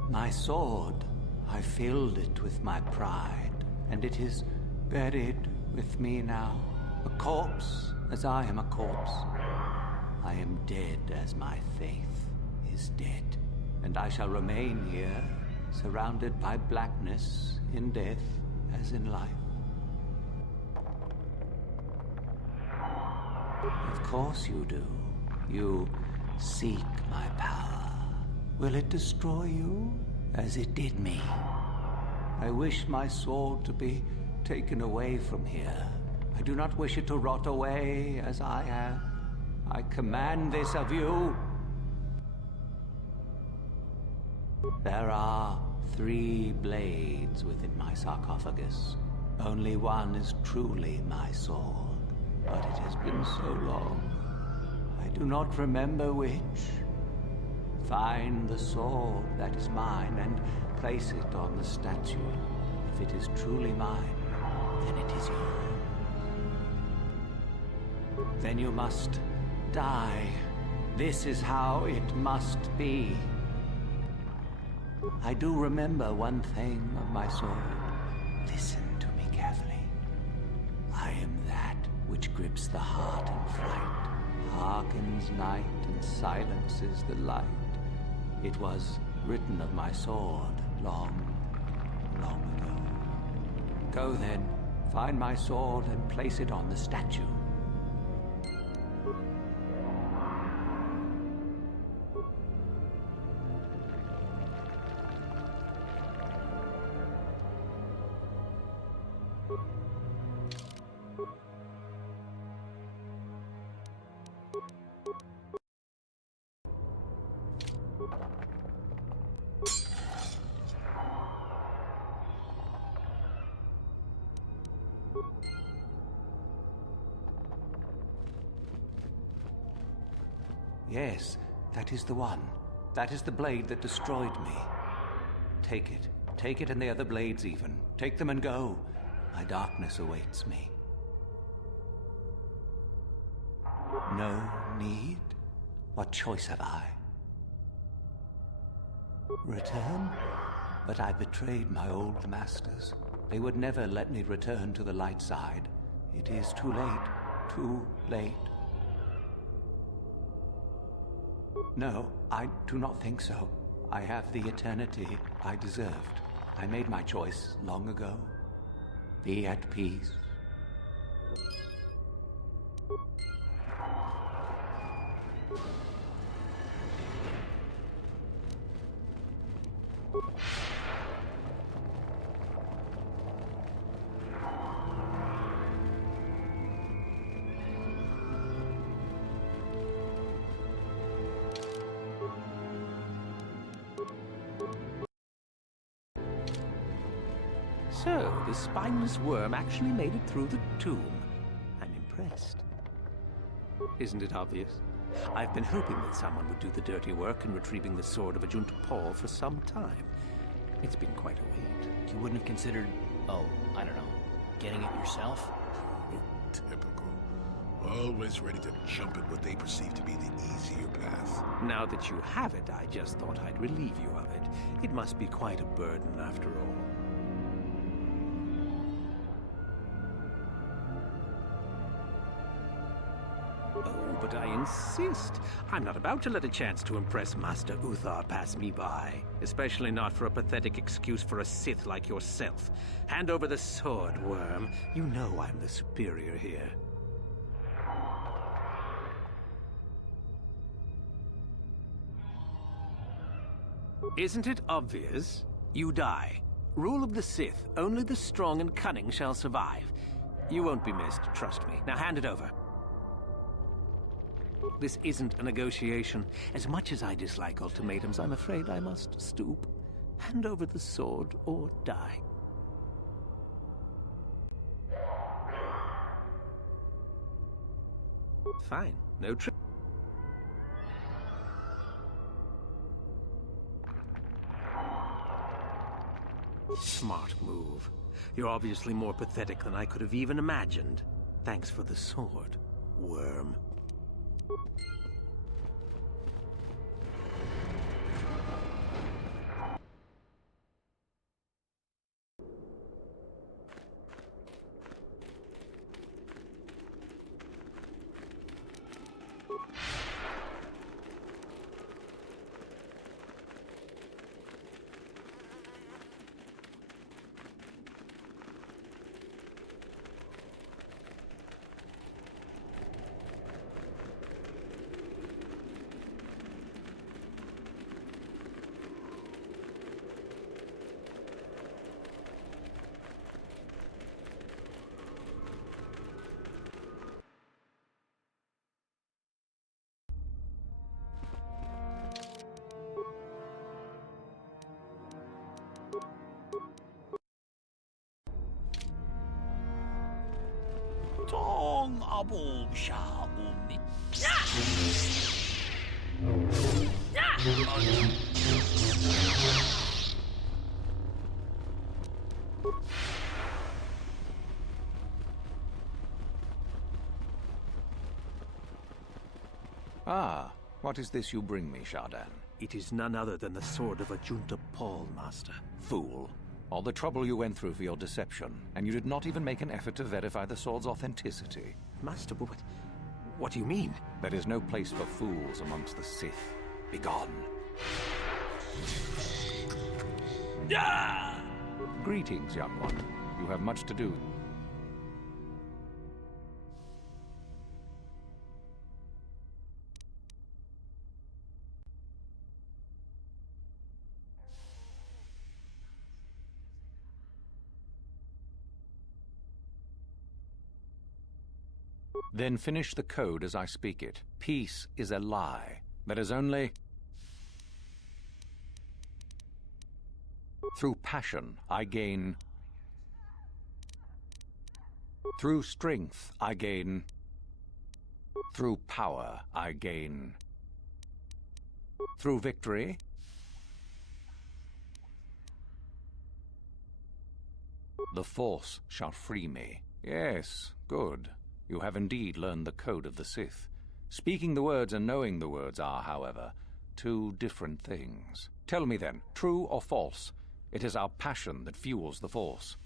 My sword, I filled it with my pride, and it is buried with me now. A corpse, as I am a corpse. I am dead as my faith is dead. And I shall remain here, surrounded by blackness, in death as in life. Of course you do. You seek my power. Will it destroy you as it did me? I wish my sword to be taken away from here. I do not wish it to rot away as I have. I command this of you. There are 3 blades within my sarcophagus. Only one is truly my sword, but it has been so long. I do not remember which. Find the sword that is mine and place it on the statue. If it is truly mine, then it is yours. Then you must die. This is how it must be. I do remember one thing of my sword. Listen to me carefully. I am that which grips the heart in fright, hearkens night and silences the light. It was written of my sword long, long ago. Go then, find my sword and place it on the statue. Yes, that is the one. That is the blade that destroyed me. Take it. Take it and the other blades even. Take them and go. My darkness awaits me. No need? What choice have I? Return? But I betrayed my old masters. They would never let me return to the light side. It is too late. Too late. No, I do not think so. I have the eternity I deserved. I made my choice long ago. Be at peace. So, the spineless worm actually made it through the tomb. I'm impressed. Isn't it obvious? I've been hoping that someone would do the dirty work in retrieving the sword of Ajunta Paul for some time. It's been quite a wait. You wouldn't have considered, oh, I don't know, getting it yourself? Typical. Always ready to jump at what they perceive to be the easier path. Now that you have it, I just thought I'd relieve you of it. It must be quite a burden after all. Oh, but I insist. I'm not about to let a chance to impress Master Uthar pass me by. Especially not for a pathetic excuse for a Sith like yourself. Hand over the sword, worm. You know I'm the superior here. Isn't it obvious? You die. Rule of the Sith. Only the strong and cunning shall survive. You won't be missed, trust me. Now hand it over. This isn't a negotiation. As much as I dislike ultimatums, I'm afraid I must stoop. Hand over the sword or die. Fine. No trick. Smart move. You're obviously more pathetic than I could have even imagined. Thanks for the sword, worm. Ah, what is this you bring me, Shardan? It is none other than the sword of Ajunta Paul, Master. Fool. All the trouble you went through for your deception, and you did not even make an effort to verify the sword's authenticity. Master, but what do you mean? There is no place for fools amongst the Sith. Begone. Ah! Greetings, young one. You have much to do. Then finish the code as I speak it. Peace is a lie. There is only... Through passion, I gain... Through strength, I gain... Through power, I gain... Through victory... The Force shall free me. Yes, good. You have indeed learned the code of the Sith. Speaking the words and knowing the words are, however, two different things. Tell me then, true or false, it is our passion that fuels the Force.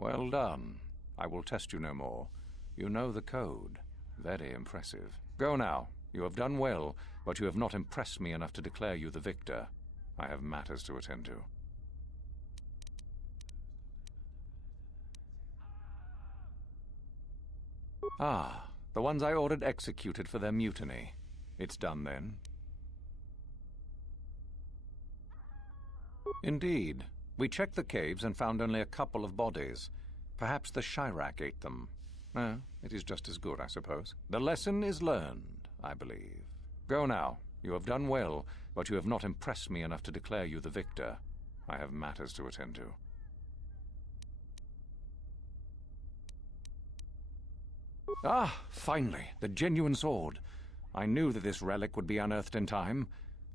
Well done. I will test you no more. You know the code. Very impressive. Go now. You have done well, but you have not impressed me enough to declare you the victor. I have matters to attend to. Ah, the ones I ordered executed for their mutiny. It's done then. Indeed. We checked the caves and found only a couple of bodies. Perhaps the Chirac ate them. It is just as good, I suppose. The lesson is learned, I believe. Go now. You have done well, but you have not impressed me enough to declare you the victor. I have matters to attend to. Ah, finally, the genuine sword. I knew that this relic would be unearthed in time.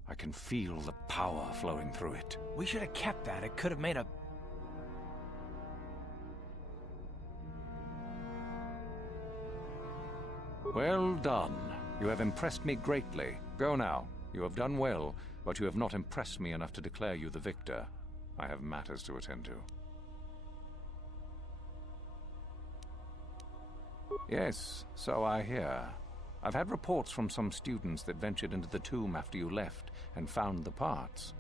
I can feel the power flowing through it. We should have kept that. It could have made a... Well done. You have impressed me greatly. Go now. You have done well, but you have not impressed me enough to declare you the victor. I have matters to attend to. Yes, so I hear. I've had reports from some students that ventured into the tomb after you left and found the parts.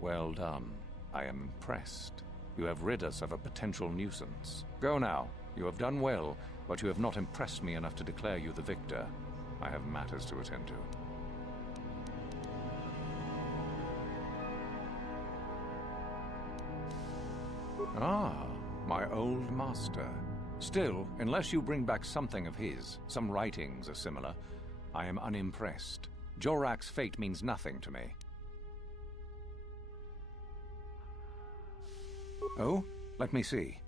Well done. I am impressed. You have rid us of a potential nuisance. Go now. You have done well, but you have not impressed me enough to declare you the victor. I have matters to attend to. Ah, my old master. Still, unless you bring back something of his, some writings are similar, I am unimpressed. Jorak's fate means nothing to me. Oh, let me see.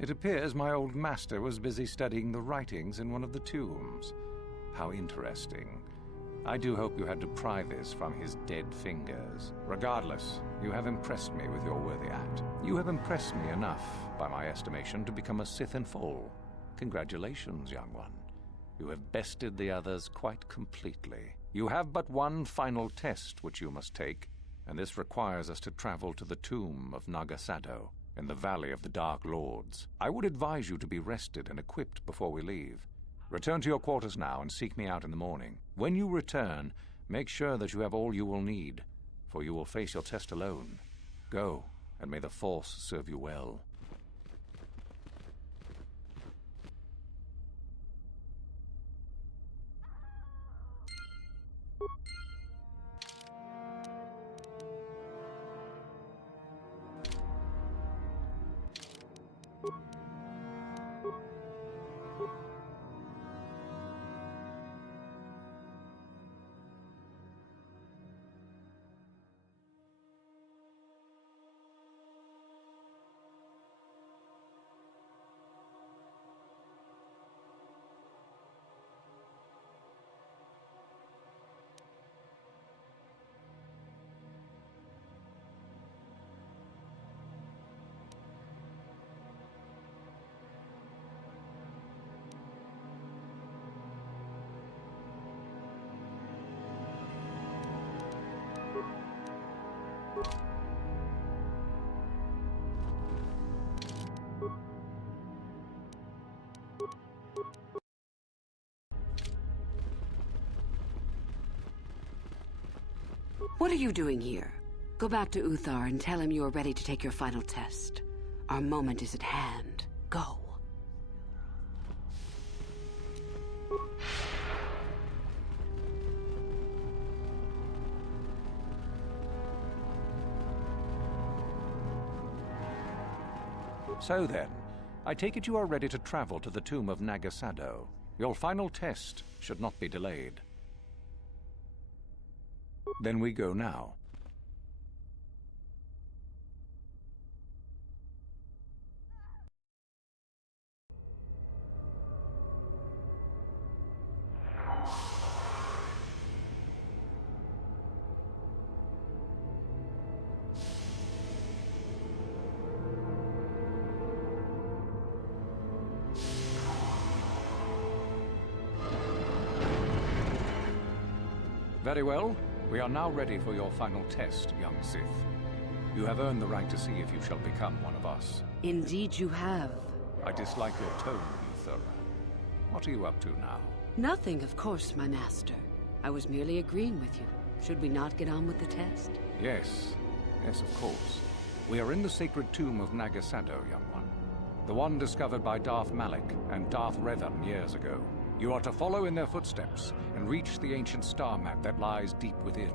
It appears my old master was busy studying the writings in one of the tombs. How interesting. I do hope you had to pry this from his dead fingers. Regardless, you have impressed me with your worthy act. You have impressed me enough, by my estimation, to become a Sith in full. Congratulations, young one. You have bested the others quite completely. You have but one final test which you must take, and this requires us to travel to the tomb of Nagasado, in the Valley of the Dark Lords. I would advise you to be rested and equipped before we leave. Return to your quarters now and seek me out in the morning. When you return, make sure that you have all you will need, for you will face your test alone. Go, and may the Force serve you well. What are you doing here? Go back to Uthar and tell him you are ready to take your final test. Our moment is at hand. Go. So then, I take it you are ready to travel to the tomb of Nagasado. Your final test should not be delayed. Then we go now. Very well. We are now ready for your final test, young Sith. You have earned the right to see if you shall become one of us. Indeed you have. I dislike your tone, Uthara. What are you up to now? Nothing, of course, my master. I was merely agreeing with you. Should we not get on with the test? Yes. Yes, of course. We are in the sacred tomb of Nagasado, young one. The one discovered by Darth Malik and Darth Revan years ago. You are to follow in their footsteps and reach the ancient star map that lies deep within.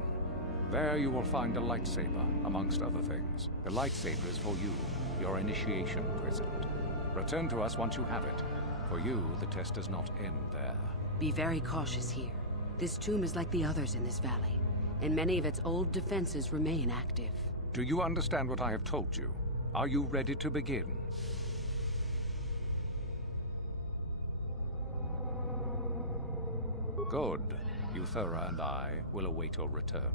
There you will find a lightsaber, amongst other things. The lightsaber is for you, your initiation present. Return to us once you have it. For you, the test does not end there. Be very cautious here. This tomb is like the others in this valley, and many of its old defenses remain active. Do you understand what I have told you? Are you ready to begin? Good. Uthara and I will await your return.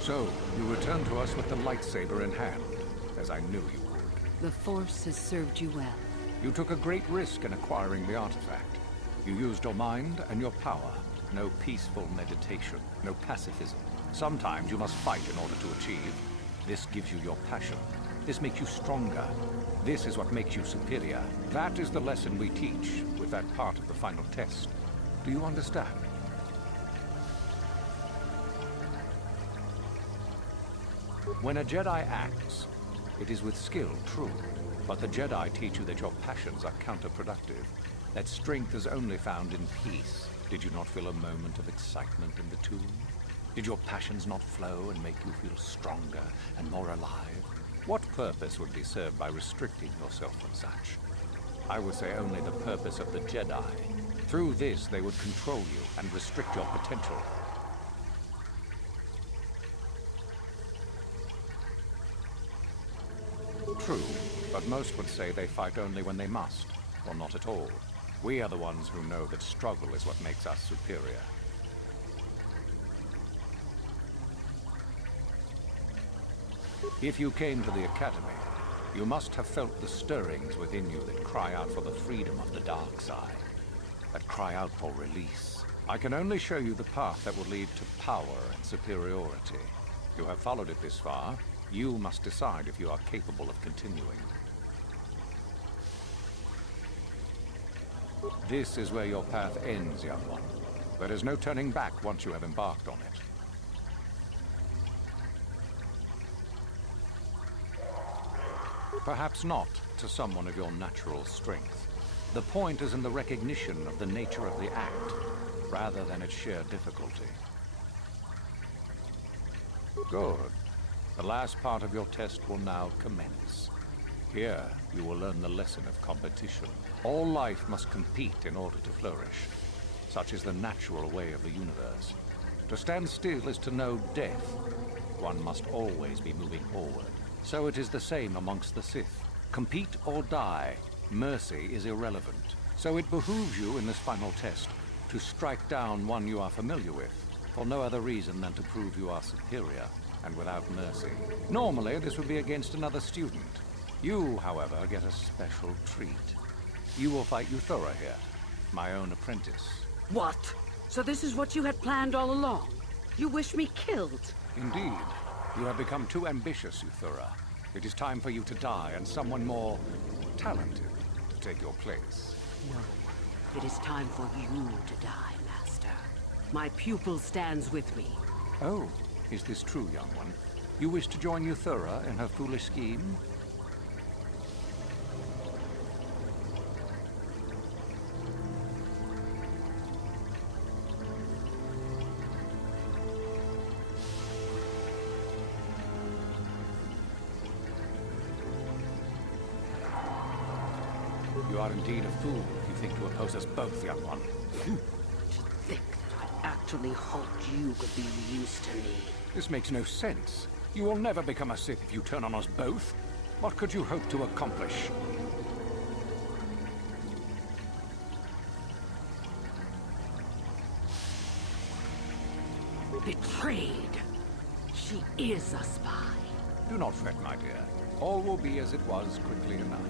So, you return to us with the lightsaber in hand, as I knew you would. The Force has served you well. You took a great risk in acquiring the artifact. You used your mind and your power. No peaceful meditation, no pacifism. Sometimes you must fight in order to achieve. This gives you your passion. This makes you stronger. This is what makes you superior. That is the lesson we teach with that part of the final test. Do you understand? When a Jedi acts, it is with skill, true. But the Jedi teach you that your passions are counterproductive. That strength is only found in peace. Did you not feel a moment of excitement in the tomb? Did your passions not flow and make you feel stronger and more alive? What purpose would be served by restricting yourself from such? I would say only the purpose of the Jedi. Through this, they would control you and restrict your potential. True, but most would say they fight only when they must, or not at all. We are the ones who know that struggle is what makes us superior. If you came to the Academy, you must have felt the stirrings within you that cry out for the freedom of the dark side, that cry out for release. I can only show you the path that will lead to power and superiority. You have followed it this far. You must decide if you are capable of continuing. This is where your path ends, young one. There is no turning back once you have embarked on it. Perhaps not to someone of your natural strength. The point is in the recognition of the nature of the act, rather than its sheer difficulty. Good. The last part of your test will now commence. Here, you will learn the lesson of competition. All life must compete in order to flourish. Such is the natural way of the universe. To stand still is to know death. One must always be moving forward. So it is the same amongst the Sith. Compete or die. Mercy is irrelevant. So it behooves you in this final test to strike down one you are familiar with, for no other reason than to prove you are superior and without mercy. Normally, this would be against another student. You, however, get a special treat. You will fight Euthura here, my own apprentice. What? So this is what you had planned all along? You wish me killed? Indeed. You have become too ambitious, Euthura. It is time for you to die, and someone more talented to take your place. No. It is time for you to die, Master. My pupil stands with me. Oh, is this true, young one? You wish to join Euthura in her foolish scheme? are indeed a fool if you think to oppose us both, young one. To think that I'd actually halt you could be used to me. This makes no sense. You will never become a Sith if you turn on us both. What could you hope to accomplish? Betrayed. She is a spy. Do not fret, my dear. All will be as it was quickly enough.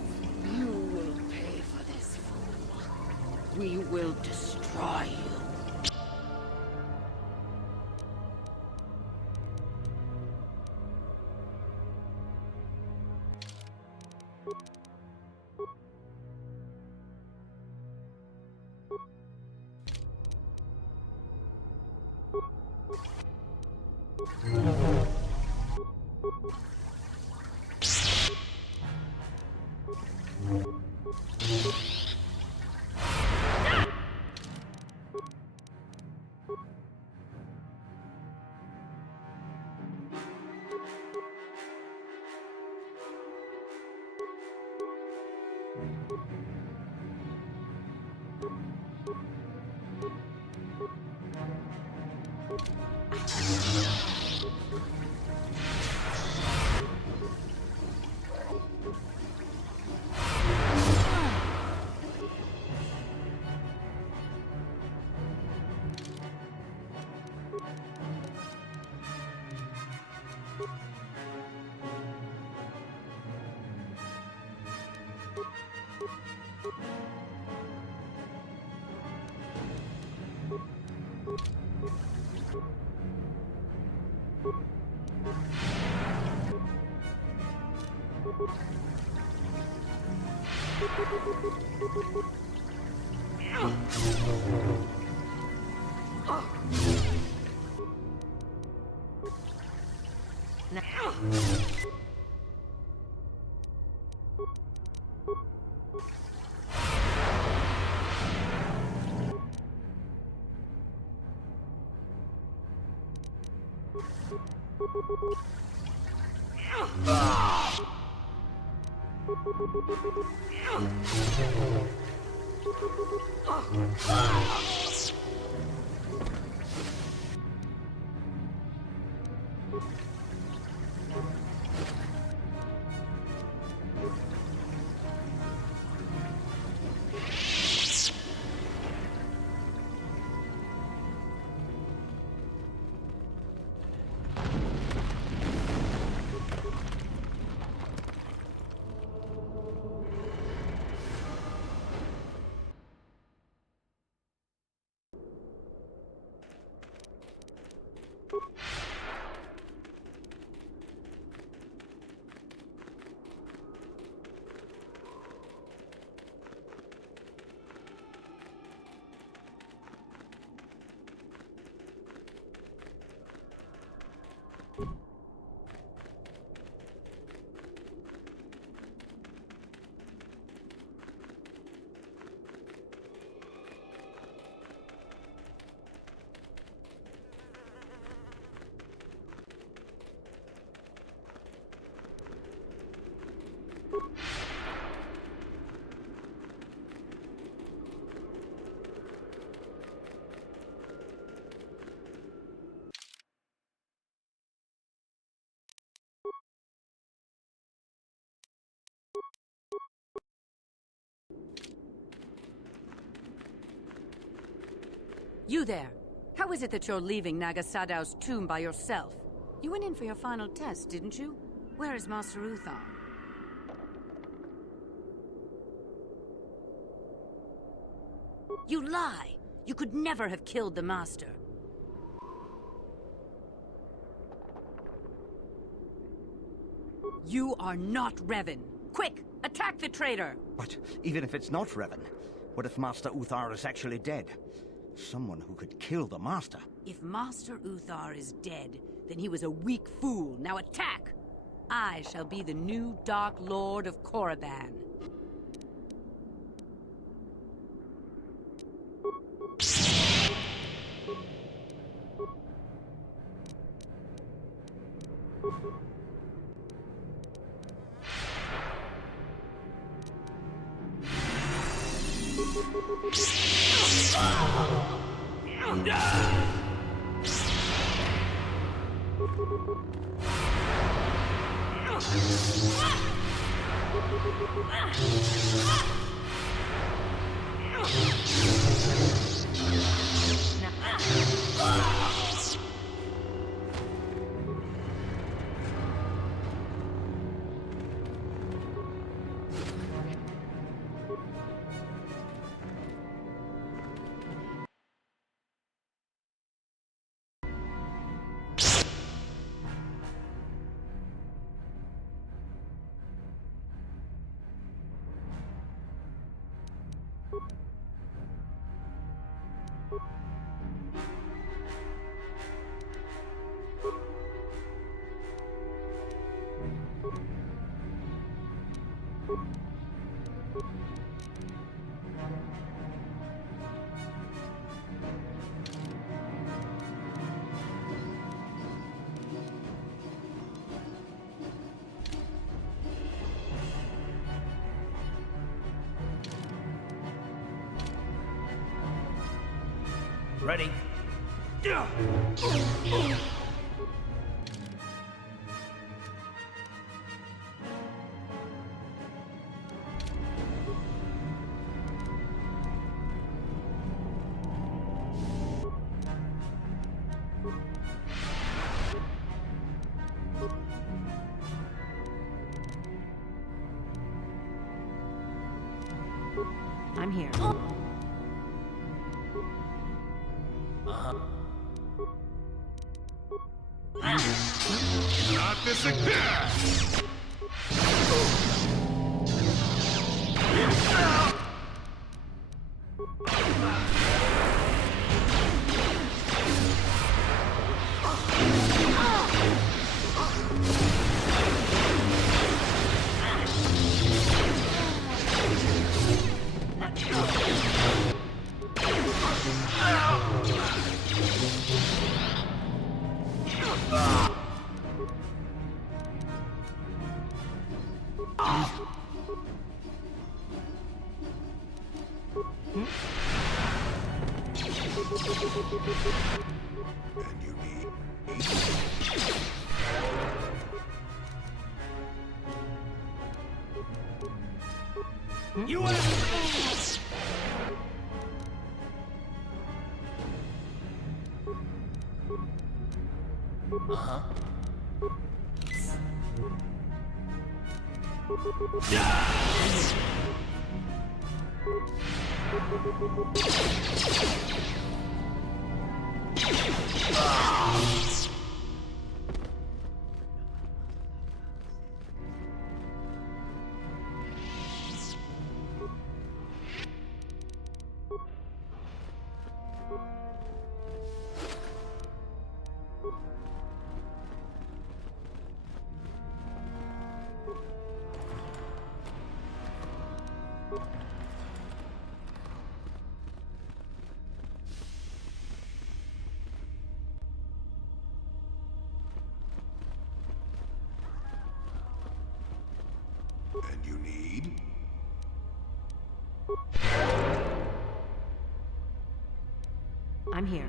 You will pay for this, fool. We will destroy you. You there! How is it that you're leaving Naga Sadow's tomb by yourself? You went in for your final test, didn't you? Where is Master Uthar? You lie! You could never have killed the Master. You are not Revan! Quick! Attack the traitor! But even if it's not Revan, what if Master Uthar is actually dead? Someone who could kill the Master. If Master Uthar is dead, then he was a weak fool. Now attack! I shall be the new Dark Lord of Korriban. Ready? I'm here. Not this again! And you need... You are... Uh-huh. And you need... I'm here.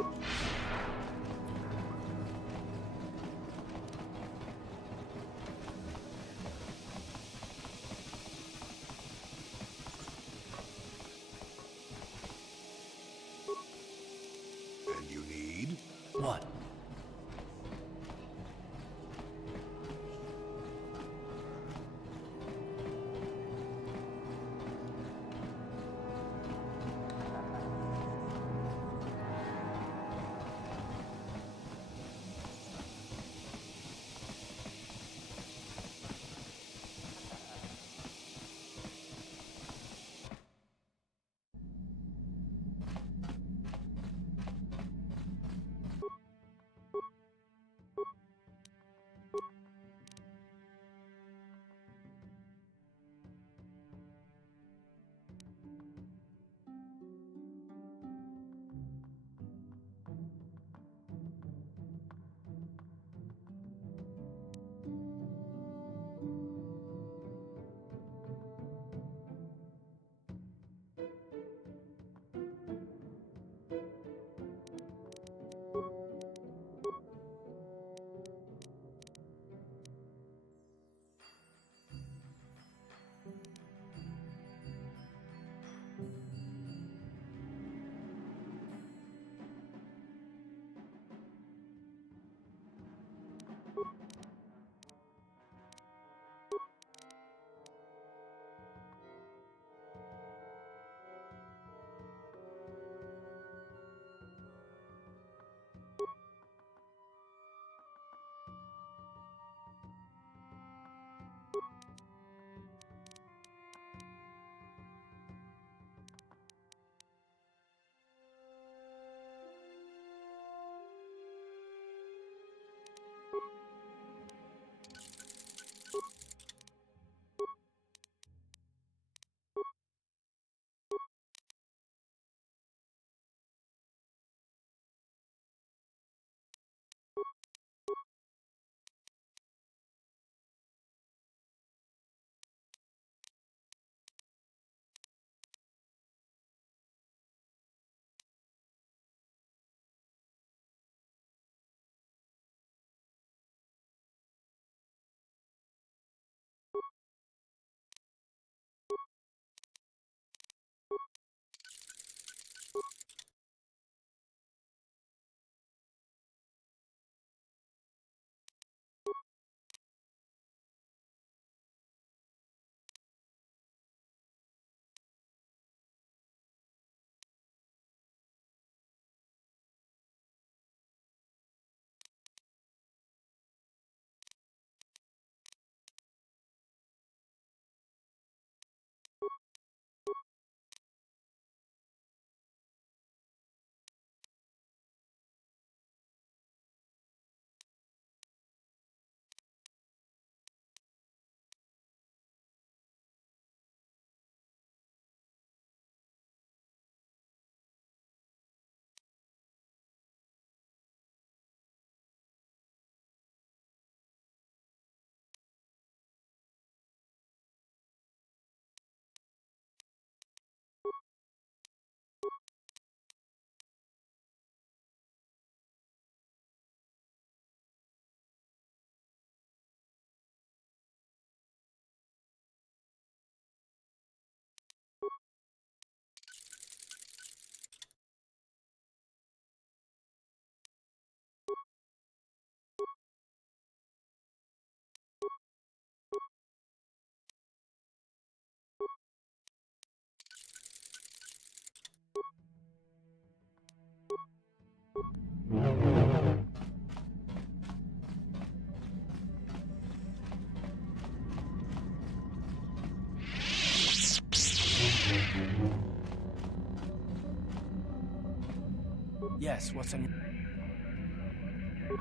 And you need? What? Yes, what's on your...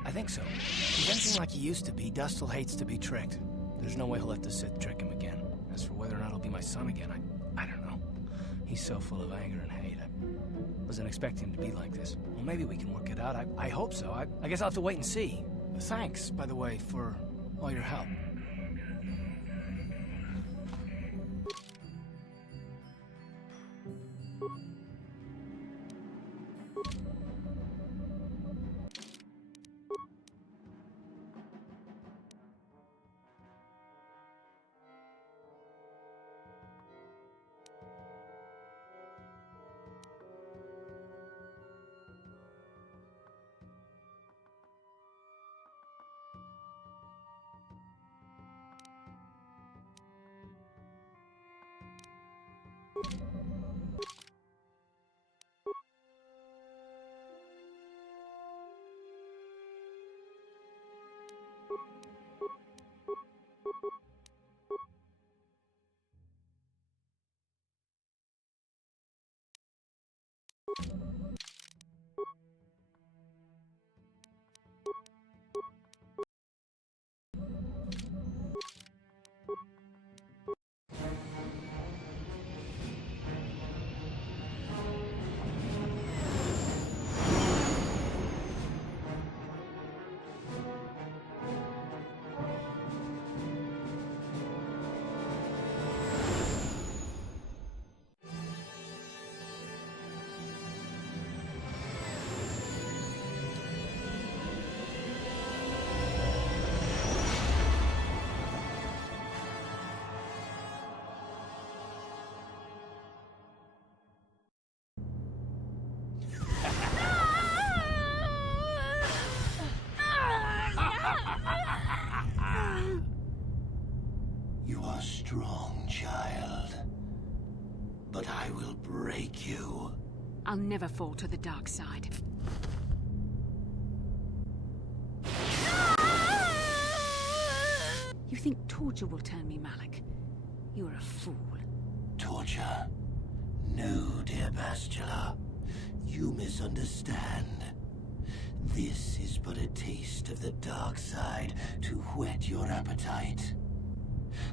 I think so. He's anything like he used to be, Dustil hates to be tricked. There's no way he'll let the Sith trick him again. As for whether or not he'll be my son again, I don't know. He's so full of anger and hate. I wasn't expecting him to be like this. Well, maybe we can work it out. I hope so. I guess I'll have to wait and see. Thanks, by the way, for all your help. You are strong, child. But I will break you. I'll never fall to the dark side. You think torture will turn me, Malik? You're a fool. Torture? No, dear Bastila. You misunderstand. This is but a taste of the dark side to whet your appetite.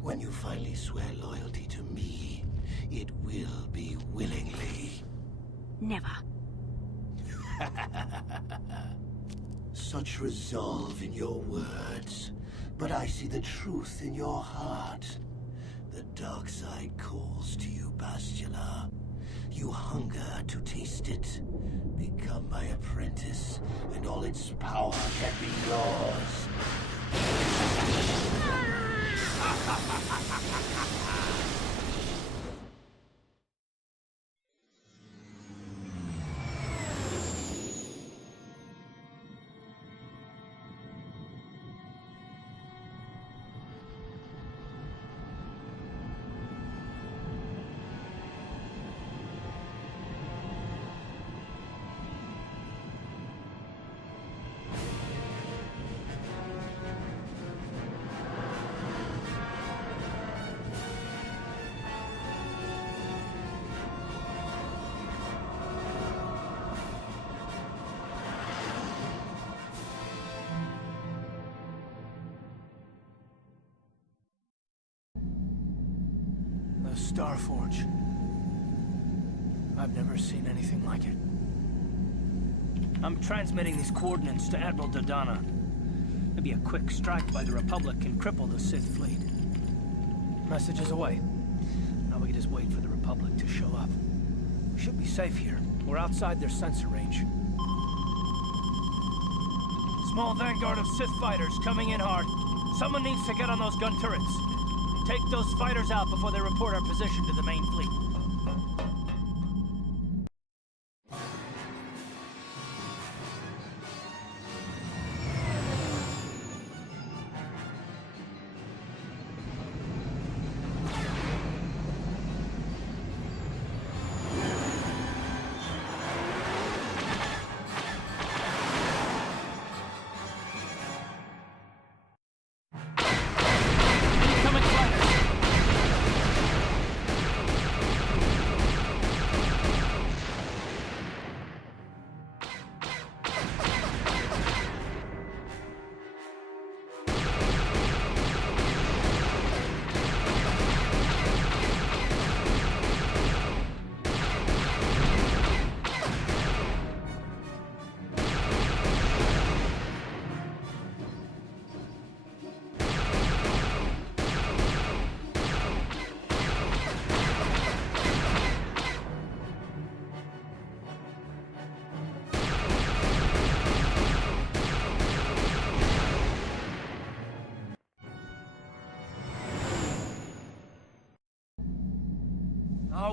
When you finally swear loyalty to me, it will be willingly. Never. Such resolve in your words, but I see the truth in your heart. The dark side calls to you, Bastila. You hunger to taste it. Become my apprentice, and all its power can be yours. Starforge. I've never seen anything like it. I'm transmitting these coordinates to Admiral Dodonna. Maybe a quick strike by the Republic can cripple the Sith fleet. Message is away. Now we can just wait for the Republic to show up. We should be safe here. We're outside their sensor range. Small vanguard of Sith fighters coming in hard. Someone needs to get on those gun turrets. Take those fighters out before they report our position to the main fleet.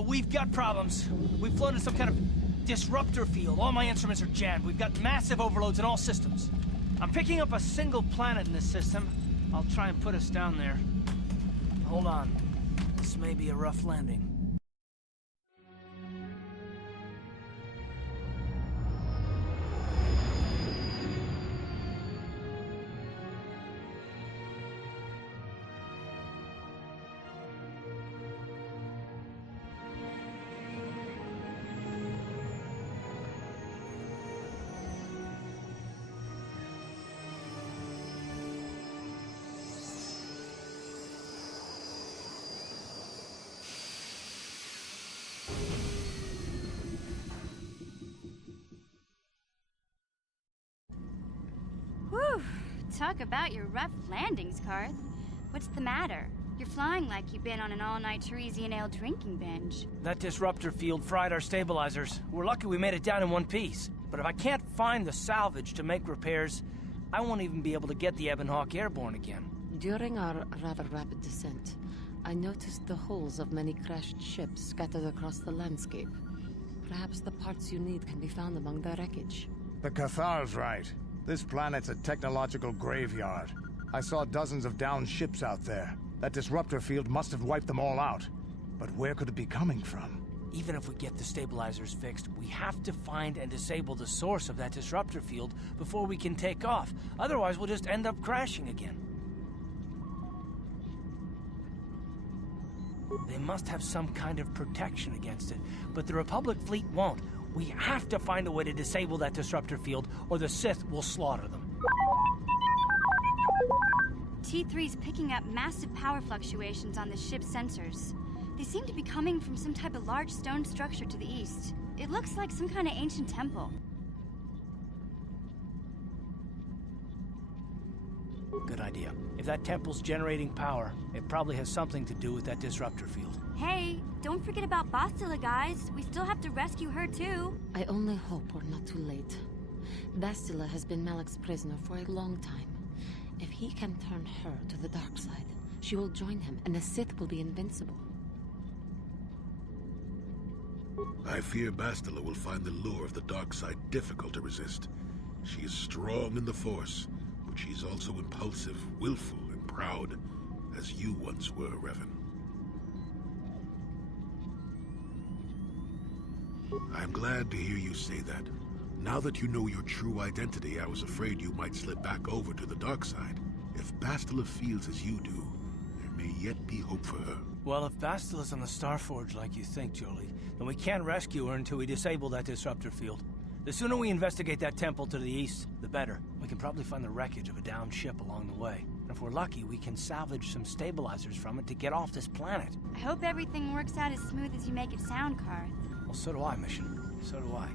We've got problems. We've flown in some kind of disruptor field. All my instruments are jammed. We've got massive overloads in all systems. I'm picking up a single planet in this system. I'll try and put us down there. Hold on. This may be a rough landing. Talk about your rough landings, Karth. What's the matter? You're flying like you've been on an all-night Teresian ale drinking binge. That disruptor field fried our stabilizers. We're lucky we made it down in one piece. But if I can't find the salvage to make repairs, I won't even be able to get the Ebon Hawk airborne again. During our rather rapid descent, I noticed the hulls of many crashed ships scattered across the landscape. Perhaps the parts you need can be found among the wreckage. The Cathar's right. This planet's a technological graveyard. I saw dozens of downed ships out there. That disruptor field must have wiped them all out. But where could it be coming from? Even if we get the stabilizers fixed, we have to find and disable the source of that disruptor field before we can take off. Otherwise, we'll just end up crashing again. They must have some kind of protection against it, but the Republic fleet won't. We have to find a way to disable that disruptor field, or the Sith will slaughter them. T3's picking up massive power fluctuations on the ship's sensors. They seem to be coming from some type of large stone structure to the east. It looks like some kind of ancient temple. Good idea. If that temple's generating power, it probably has something to do with that disruptor field. Hey, don't forget about Bastila, guys. We still have to rescue her, too. I only hope we're not too late. Bastila has been Malik's prisoner for a long time. If he can turn her to the dark side, she will join him, and the Sith will be invincible. I fear Bastila will find the lure of the dark side difficult to resist. She is strong in the Force, but she's also impulsive, willful, and proud, as you once were, Revan. I'm glad to hear you say that. Now that you know your true identity, I was afraid you might slip back over to the dark side. If Bastila feels as you do, there may yet be hope for her. Well, if Bastila's on the Starforge like you think, Jolie, then we can't rescue her until we disable that disruptor field. The sooner we investigate that temple to the east, the better. We can probably find the wreckage of a downed ship along the way. And if we're lucky, we can salvage some stabilizers from it to get off this planet. I hope everything works out as smooth as you make it sound, Karth. Well, so do I, Mission. So do I.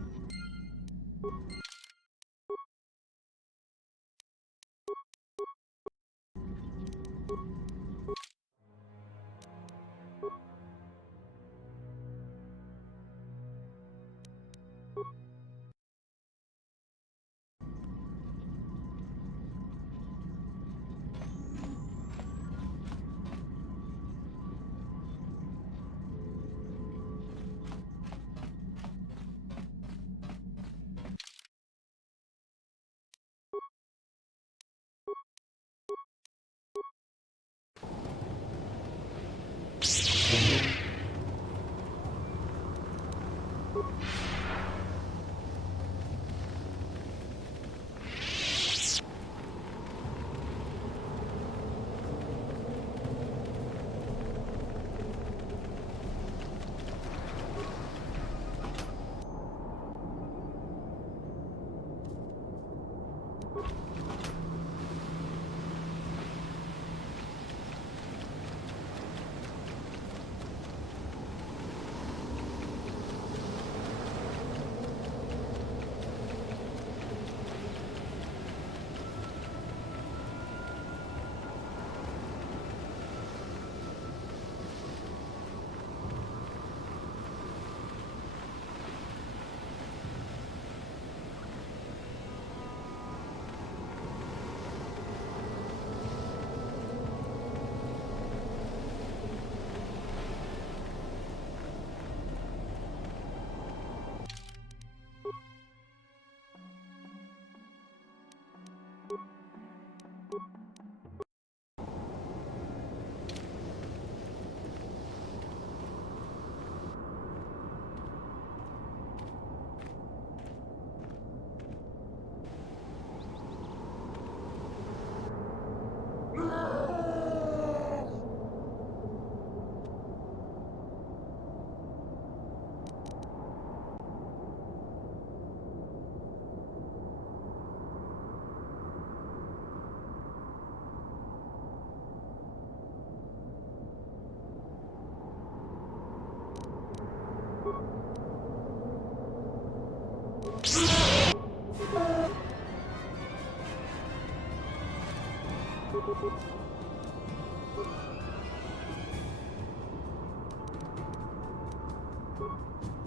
Now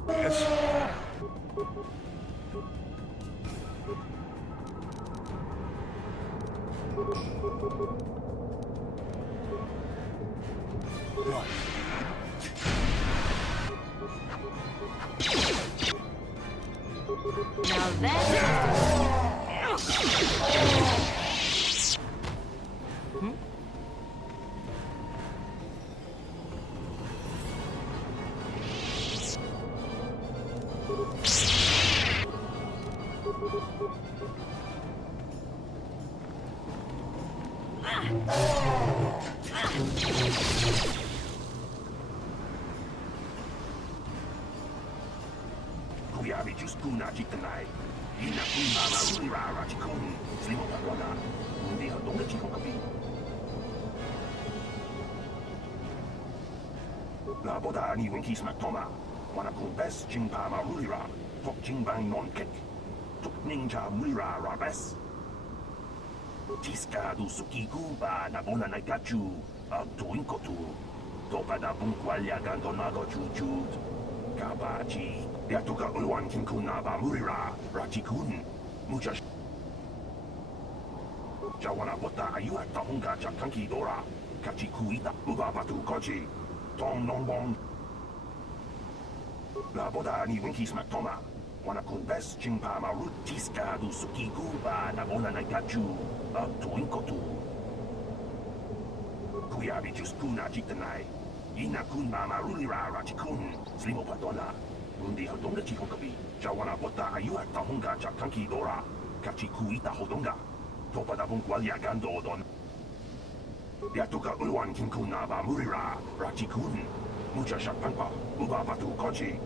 that's... Kuyabi Juskuna Jitanai. Ina Kuna Rura Rachikun. Slimo Pagoda. Undi Hadonga Chikokabi. La Boda ni Winky Smaktoma. Wanakun Best Jingpa Marulira. Tok Jingbang Non Kick. Tok Ninja Mulira Rabes. Tiska du Sukiku ba Nabona Nagachu. Tuinkotu. Topada Bunkwalya Gandonago Jujud. Kabaji. Yatuka Ulwan Kinkunaba Murira. Rachikun. Mucha. Jawana Bota Ayuat Tahunga Jakanki Dora. Kachikuita. Ubabatu Koji. Tong Nongbong. La Boda ni Winky Smaktoma. Wanakun Best Jingpa Maru. Tiska du Sukiku ba Nabona Nagachu. Tuinkotu. Kuyabi Juskuna Jitanai. Ina kun Marulira Rachikun. Slimo Padona. Undi Hodonga Chikokabi. Jawana Bota Ayuat Tahunga Jakanki Dora. Kachikuita Hodonga. Topada Bunkwalya Gandodon. Yatuka Ulwan Kinkunaba Murira. Rachikun. Mucha Shakpanpa. Ubabatu Koji.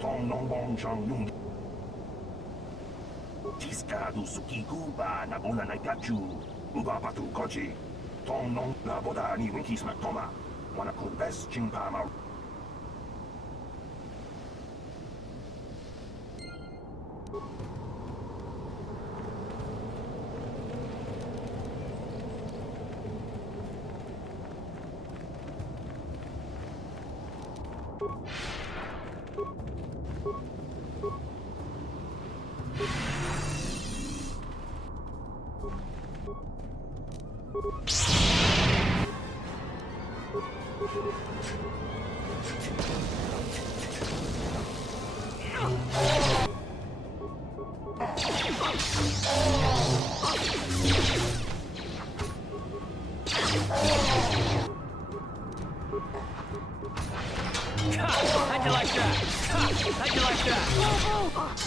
Tong Nongbong Chang Nung. Tiska du Sukiku ba Nabona Nagachu. Ubabatu Koji. Tong Nong La Boda ni Winky Smaktoma. Wanakun Best Jingpa Maru. How'd you like that? How'd you like that?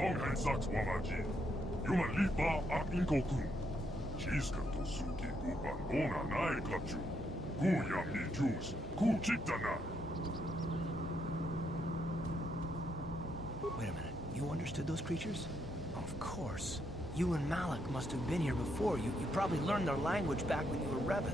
Tonghan Saks Wamaji. Yuma Lipa ak Inkokun. Chiska to Suki Kupan Bona Nai Kachu. Ku Yam ni Juice. Ku Chitana. Wait a minute. You understood those creatures? Of course. You and Malik must have been here before. You probably learned their language back when you were Revan.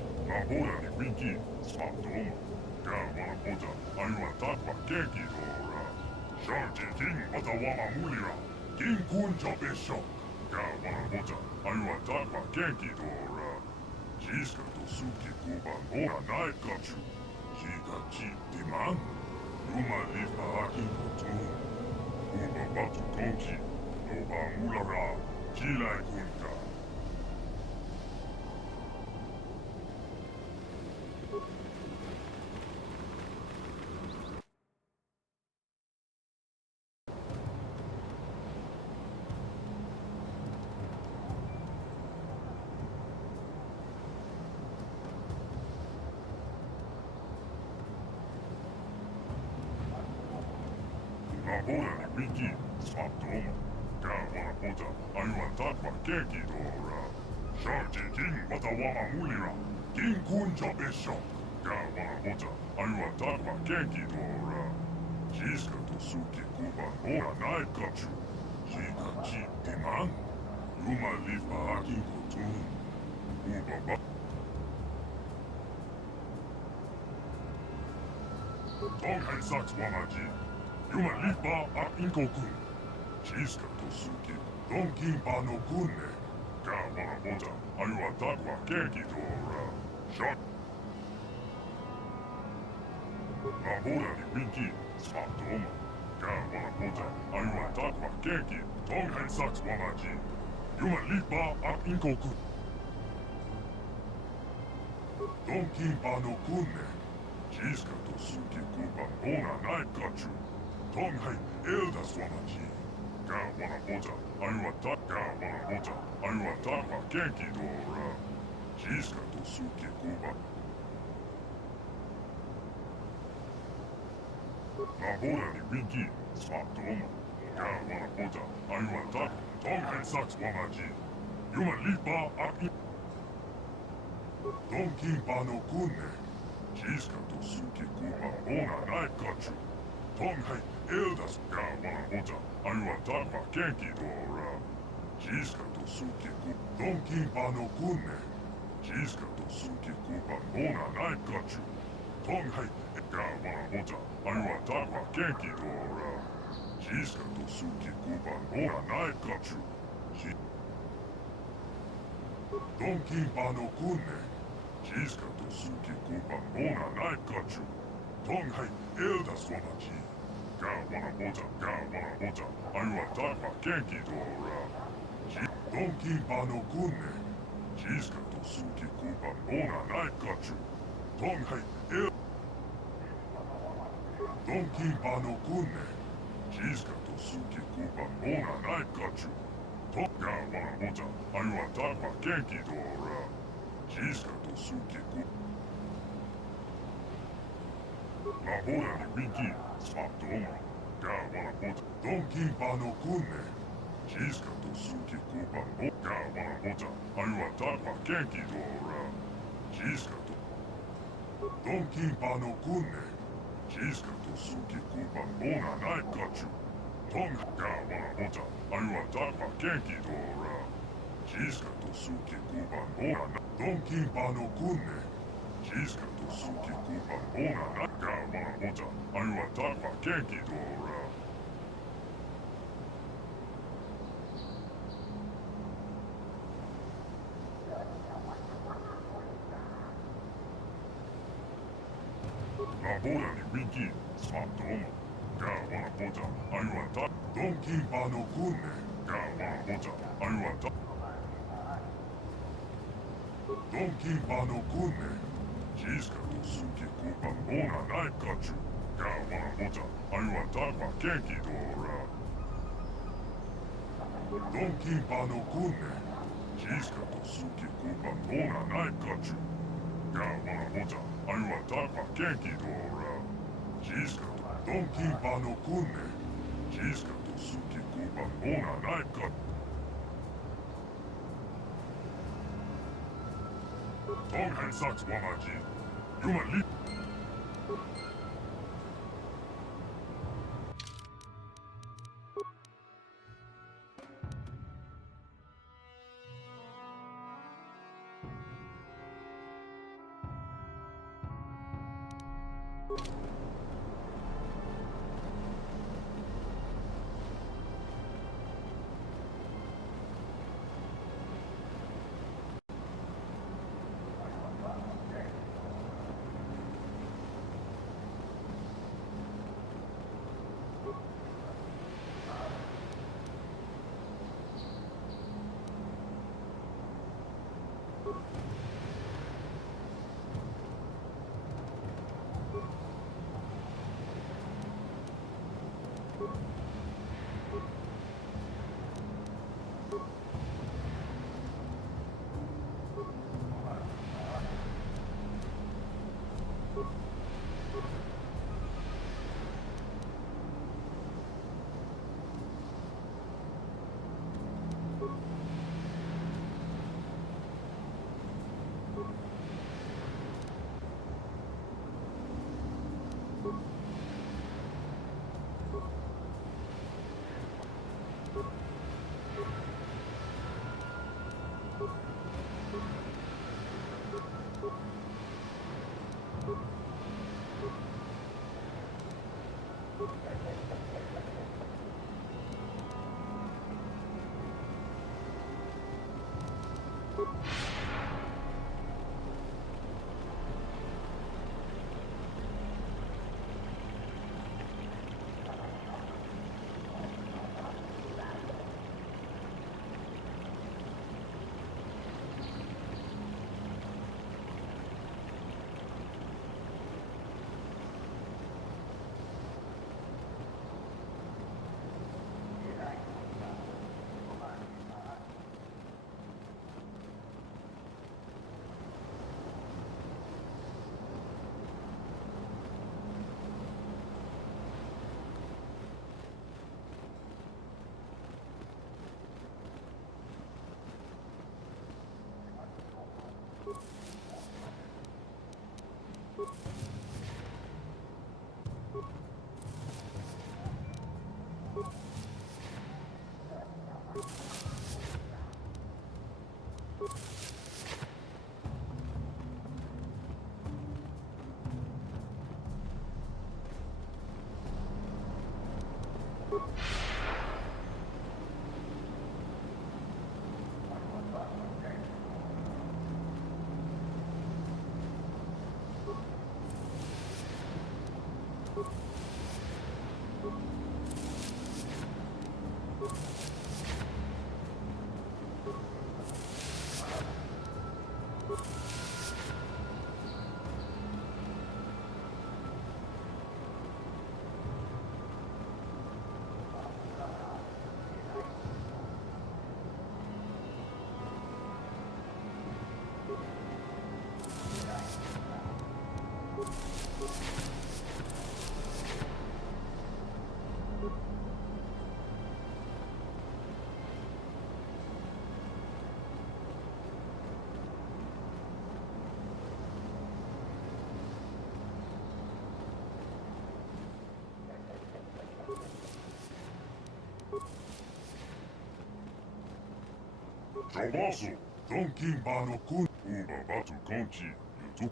Jobasu, Donkin Bano Kun, Uba Batu Konchi, Yutu.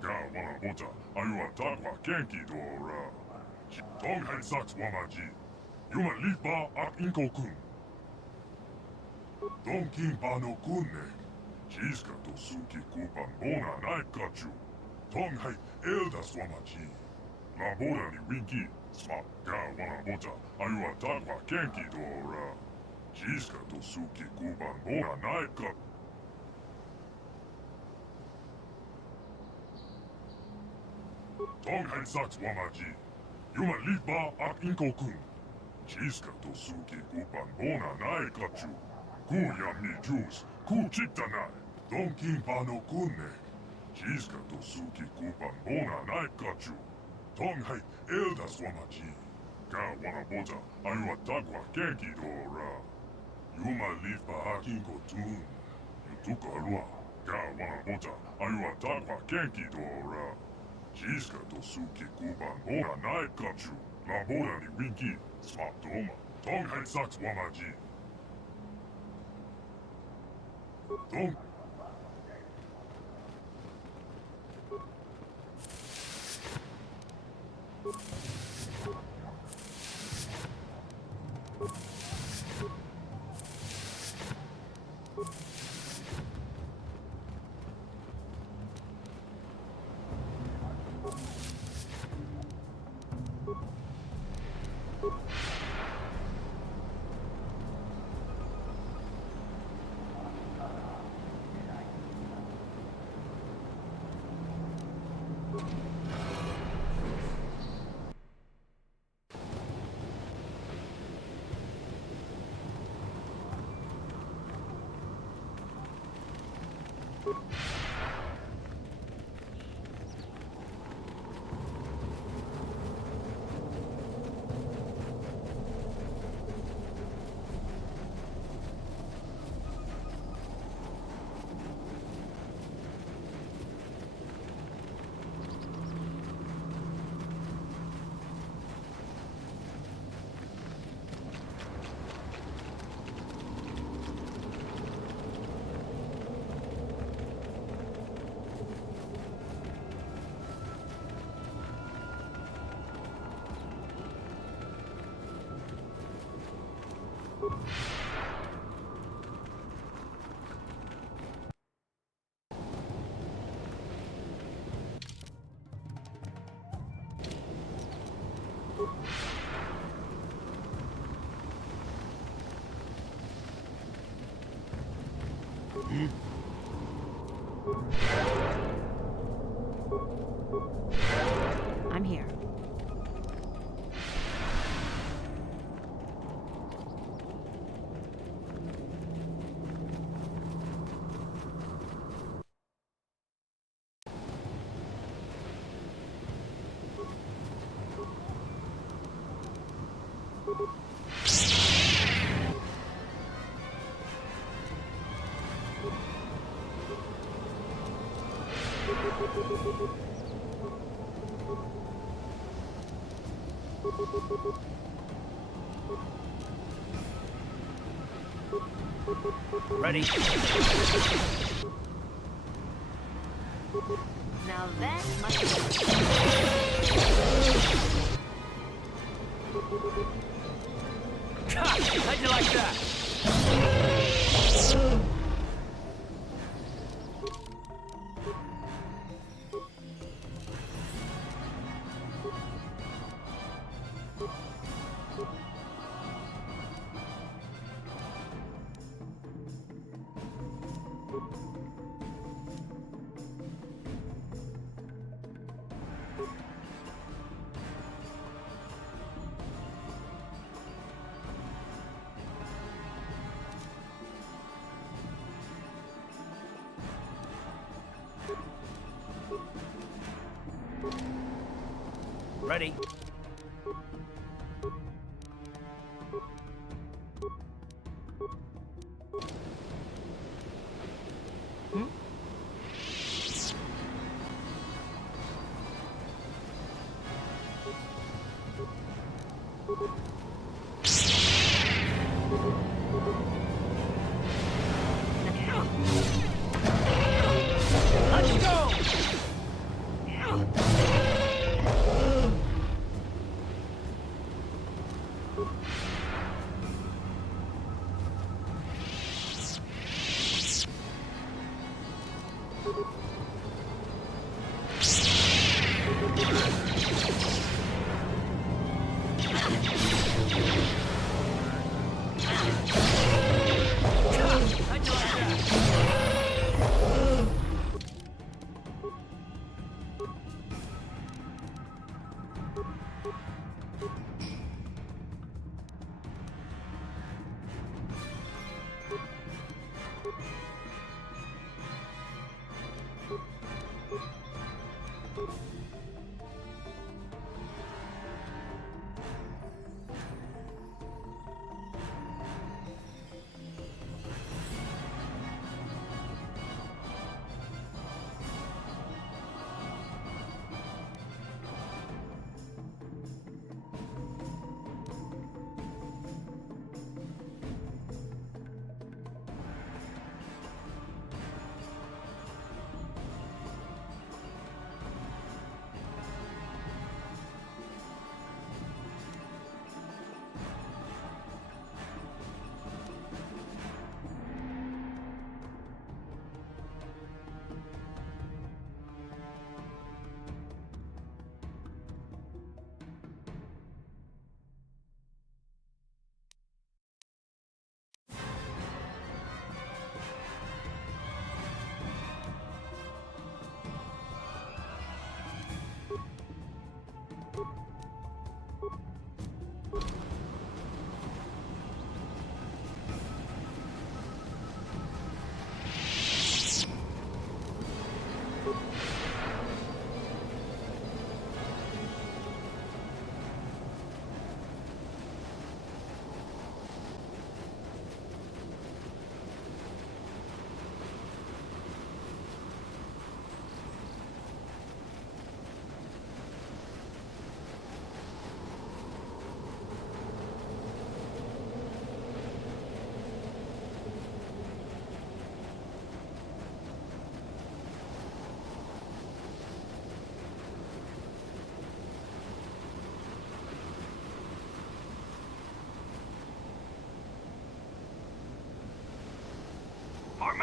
Ga wana boja, ayua takwa kenki dora. Tong hai saks wamaji. Yuma lipa ak inko kun. Donkin Bano Kun ne. Shiska to suki kupan bona naikachu. Tong hai eldas wamaji. Labora ni winki. Smart ga wana boja, ayua takwa kenki dora. Shiska to suki kupan bona naikachu. Tong hai saks wamaji. Yuma lipa ak inko kun. Shiska to suki kupan bona naikachu. Ku ya mi juice, ku chitanai. Donkin Bano Kun ne. Shiska to suki kupan bona naikachu. Tong hai eldas wamaji. Ga wana boja, ayua takwa kenki dora. Yuma lipa ak inko tun. Yutuka rua. Ga wana boja, ayua takwa kenki dora. Shiska to suki kuban bona naikachu. Labora ni winki. Smart doma. Tong hai saks wamaji. Tong. I'm here. Ready? Now that must How'd you like that? Ready? Let's go!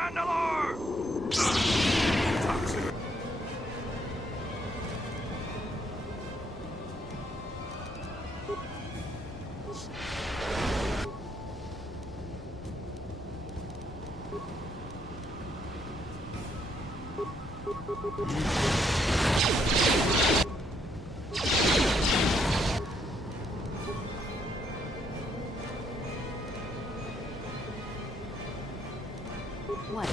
Mandalore! Toxic. What?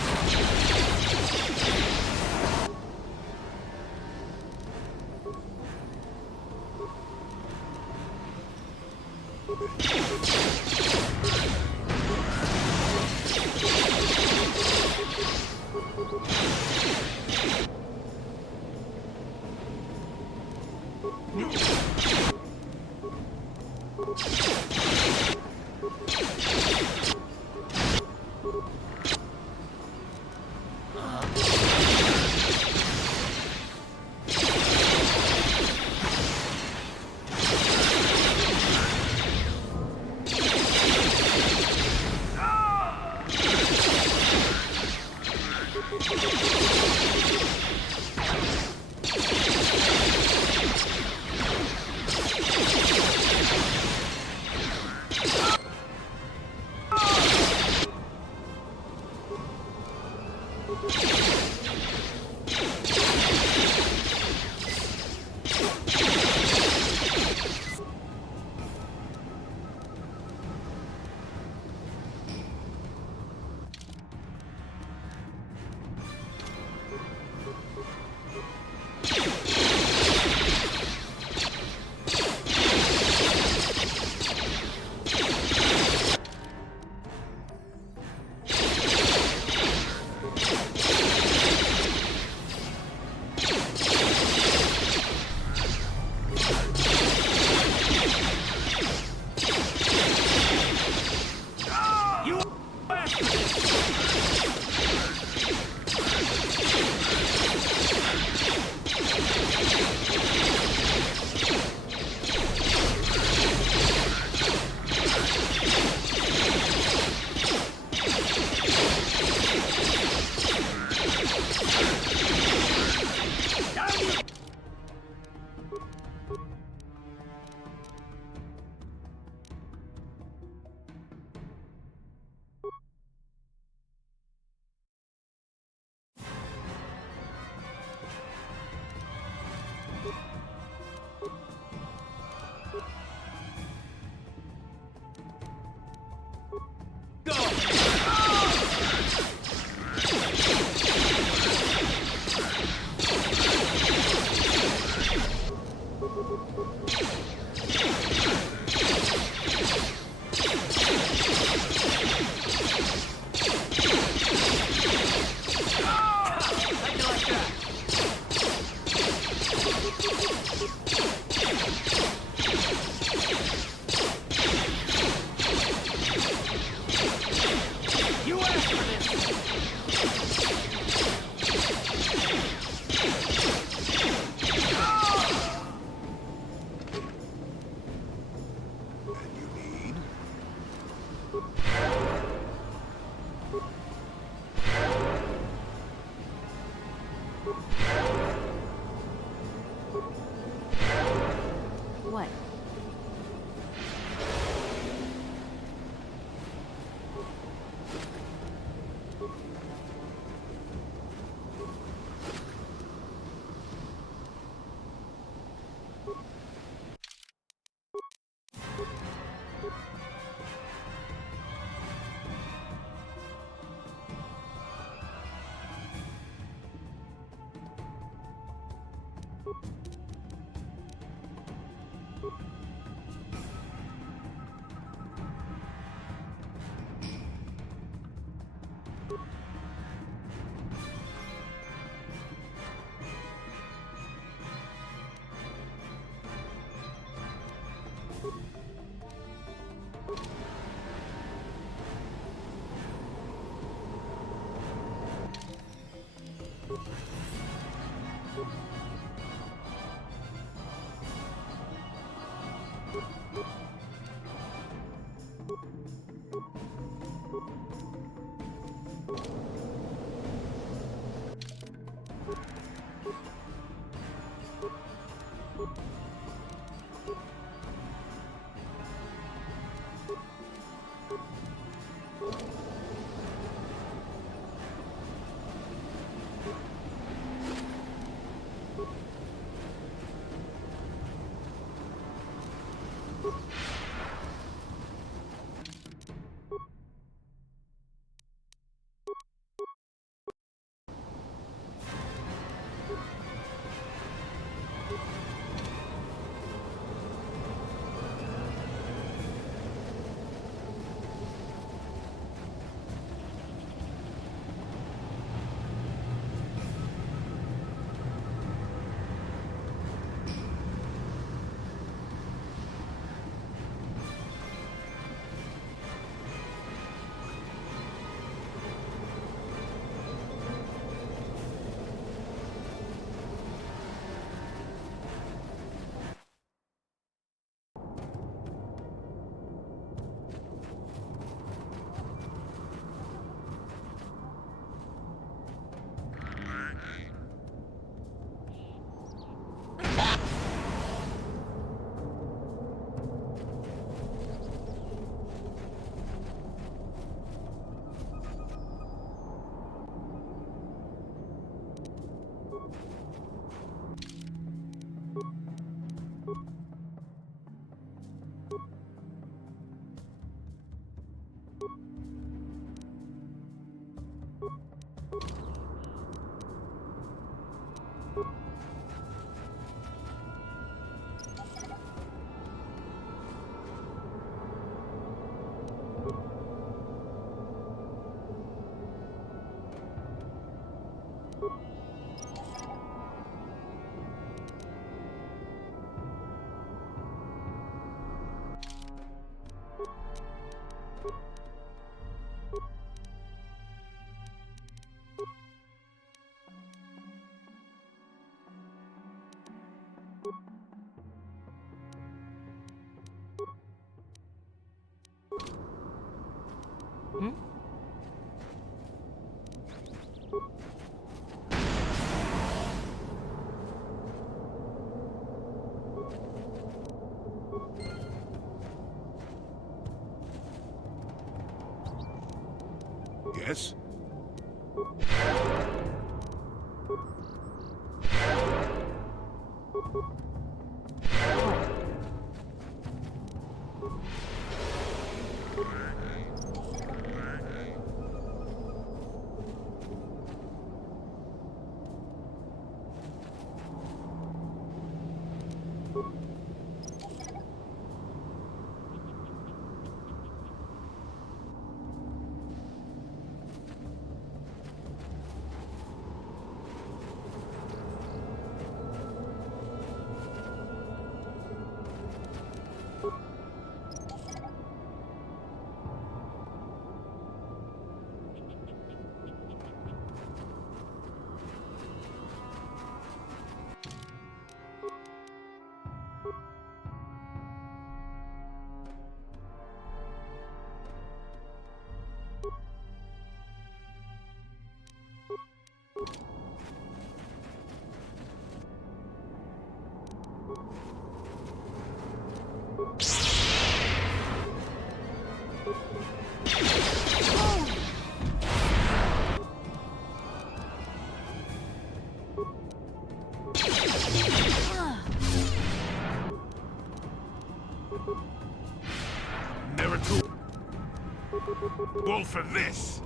What? Yes? Never too old for this.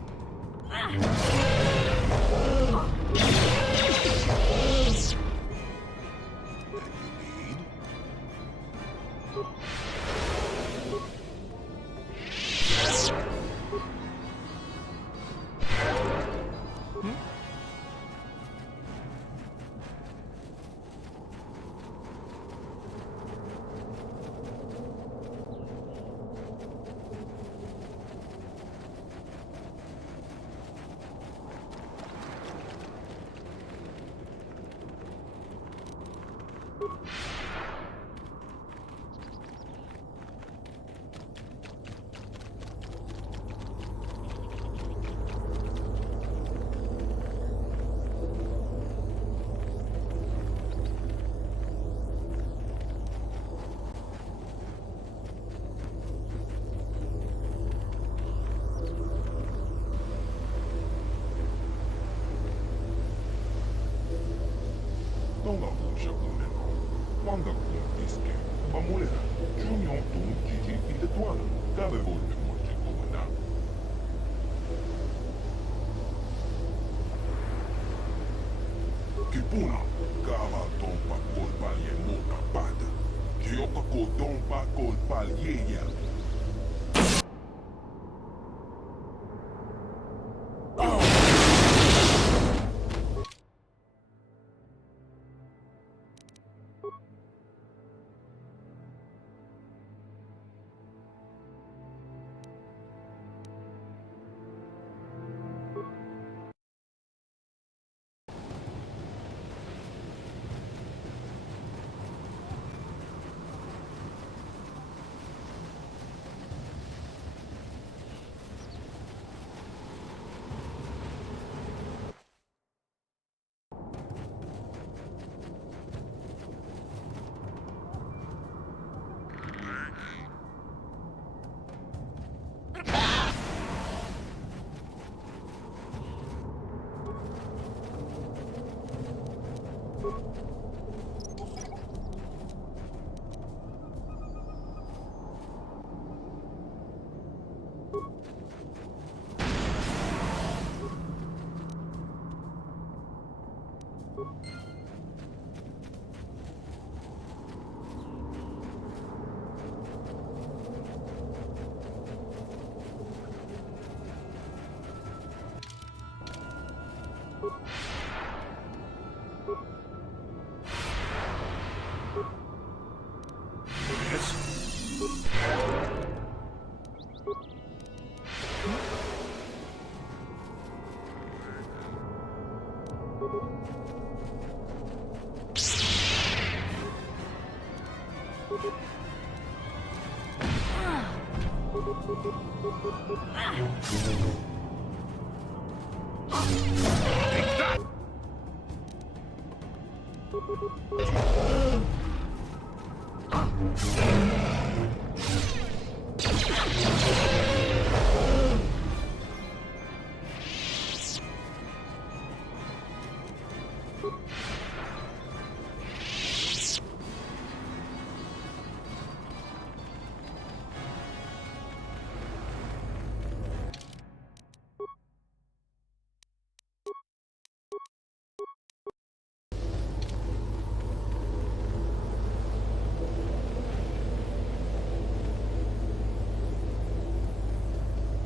Pamulera, Junior, Tum, Gigi, Itetuana, Cabe Volpe, Morche, Comana. Kipuna, Kava, Tompa, Kolpalye, Moka, Pata. Kiopa, Kotompa, Kolpalye,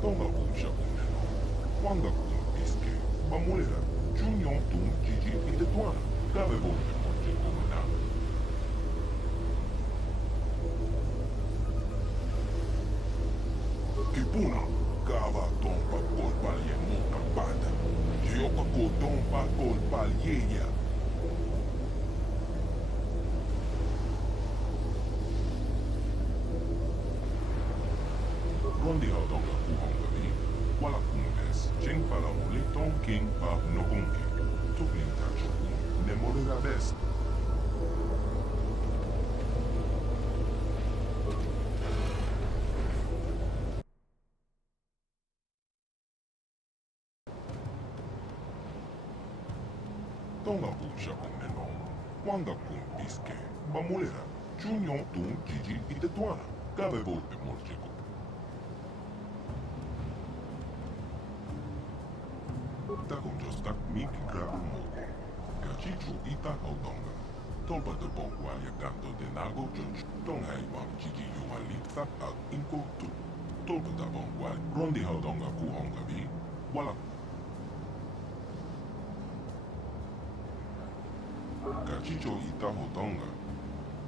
Tonga Kumsha Kumeno, Wanga Kumpiske, Pamulera, Junior, Tum, Gigi, Itetuana, Cabe Volpe, Morche, Comana. Kipuna, Kava, Tompa, Kolpalye, Moka, Pata. Kiopa, Kotompa, Kolpalye, Rondi Tonga Kuhongavi, Wala Kumes, Ching Palamuli, Tom King, Pa Nogonki, Tuklin Tachoku, Nemorera Best. Tonga Kumsha Kumeno, Wanga Kumpiske, Bamulera, Junior, Tum, Gigi, Itetuana, Cabe Volpe, Morcheco. Takonjostak Miki Grabul Moko, Gachichu Ita Autonga, Tolpa de Bongwa Yakando de Nago Junch, Tonghai Wang Gigi Yumalipta Ak Inko Tu, Tolpa da Bongwa, Rondi Haudonga Kuhongavi, Wala. Gachicho Ita Autonga,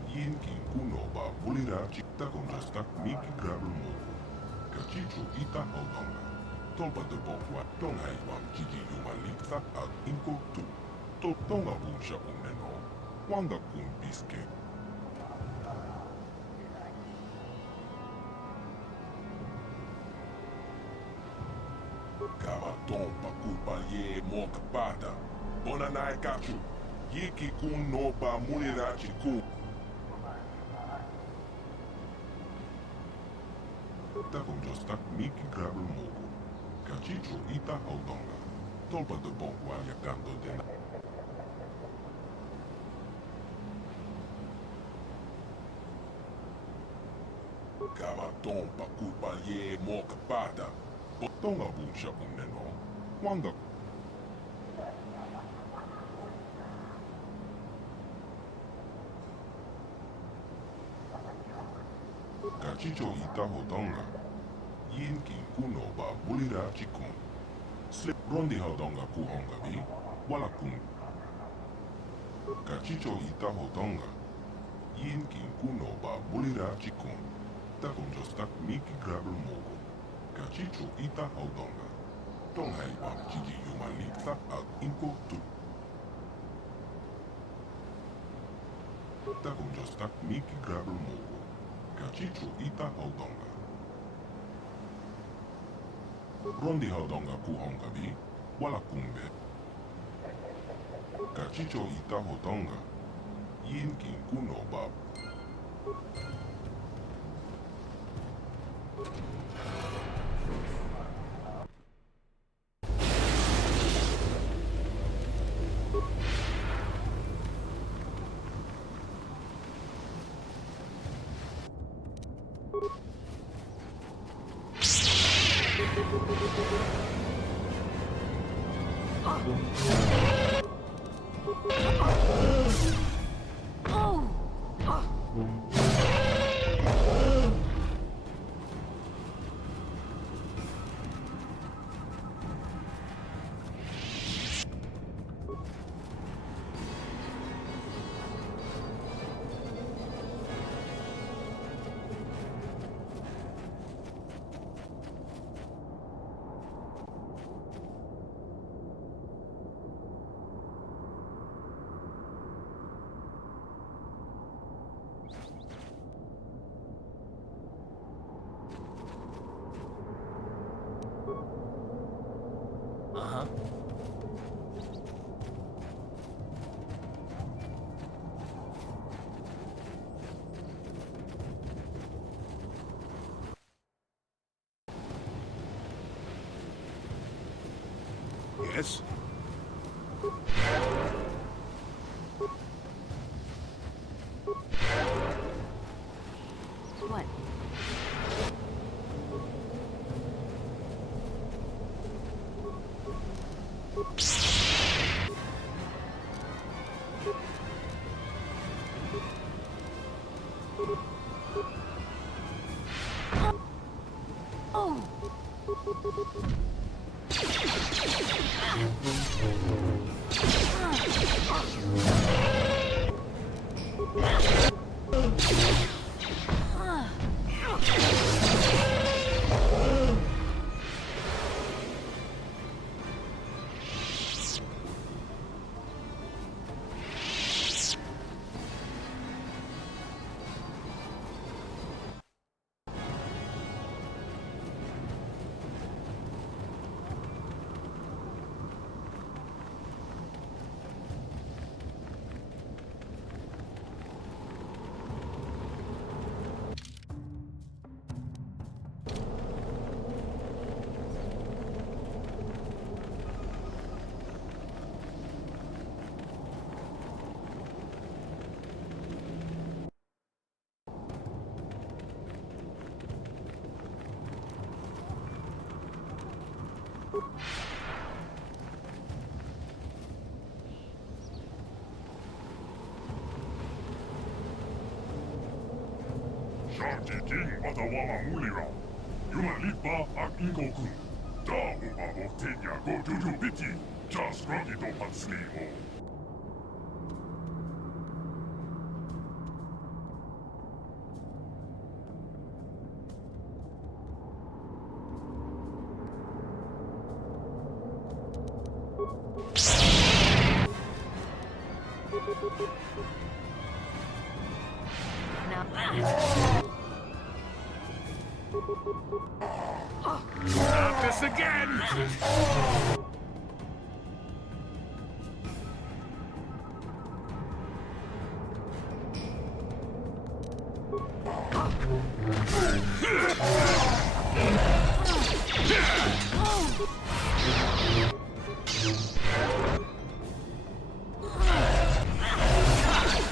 Yin King Kunoba Bulira Takonjostak Miki Grabul Moko, Gachichu Ita Autonga. Tolpa de Bongwa, Tonghai Wang Gigi Yumalipta Ak Inko Tu, Tonga Kumsha Kumeno, Wanga Kumpiske. Kava Tompa Kulpalye Moka Pata, Bonanai Kachu, Yiki Kun Noba Mulirachi Kun. Takonjostak Miki Grabul Moko. Gachicho Ita Autonga, Tolpa de Bongwa Yakando de Na. Kava tompa kupa ye moka pata. Tonga busha uneno. Wanga. Kachicho itaho tonga. Yinkin kuno ba bulira chikun. Slip rondi hodonga kuhonga bi. Wala kun. Kachicho itaho tonga. Yinkin kuno ba bulira chikun. Takon jostak miki grabel mogo. Kachicho ita hodonga. Tonga iba chiji yumalita at inko tu. Takon jostak miki grabel mogo. Kachicho ita hodonga. Rondi hodonga kuhonga bi. Wala kumbe. Kachicho ita hodonga. Yinkin kuno ba. Yes? What? Shanti King Atawama Mulira. Yuman Lipa ak Inko-kun. Da upa o Tinya go Dudu Biti. Just Rocky do Patsli o. Not this again!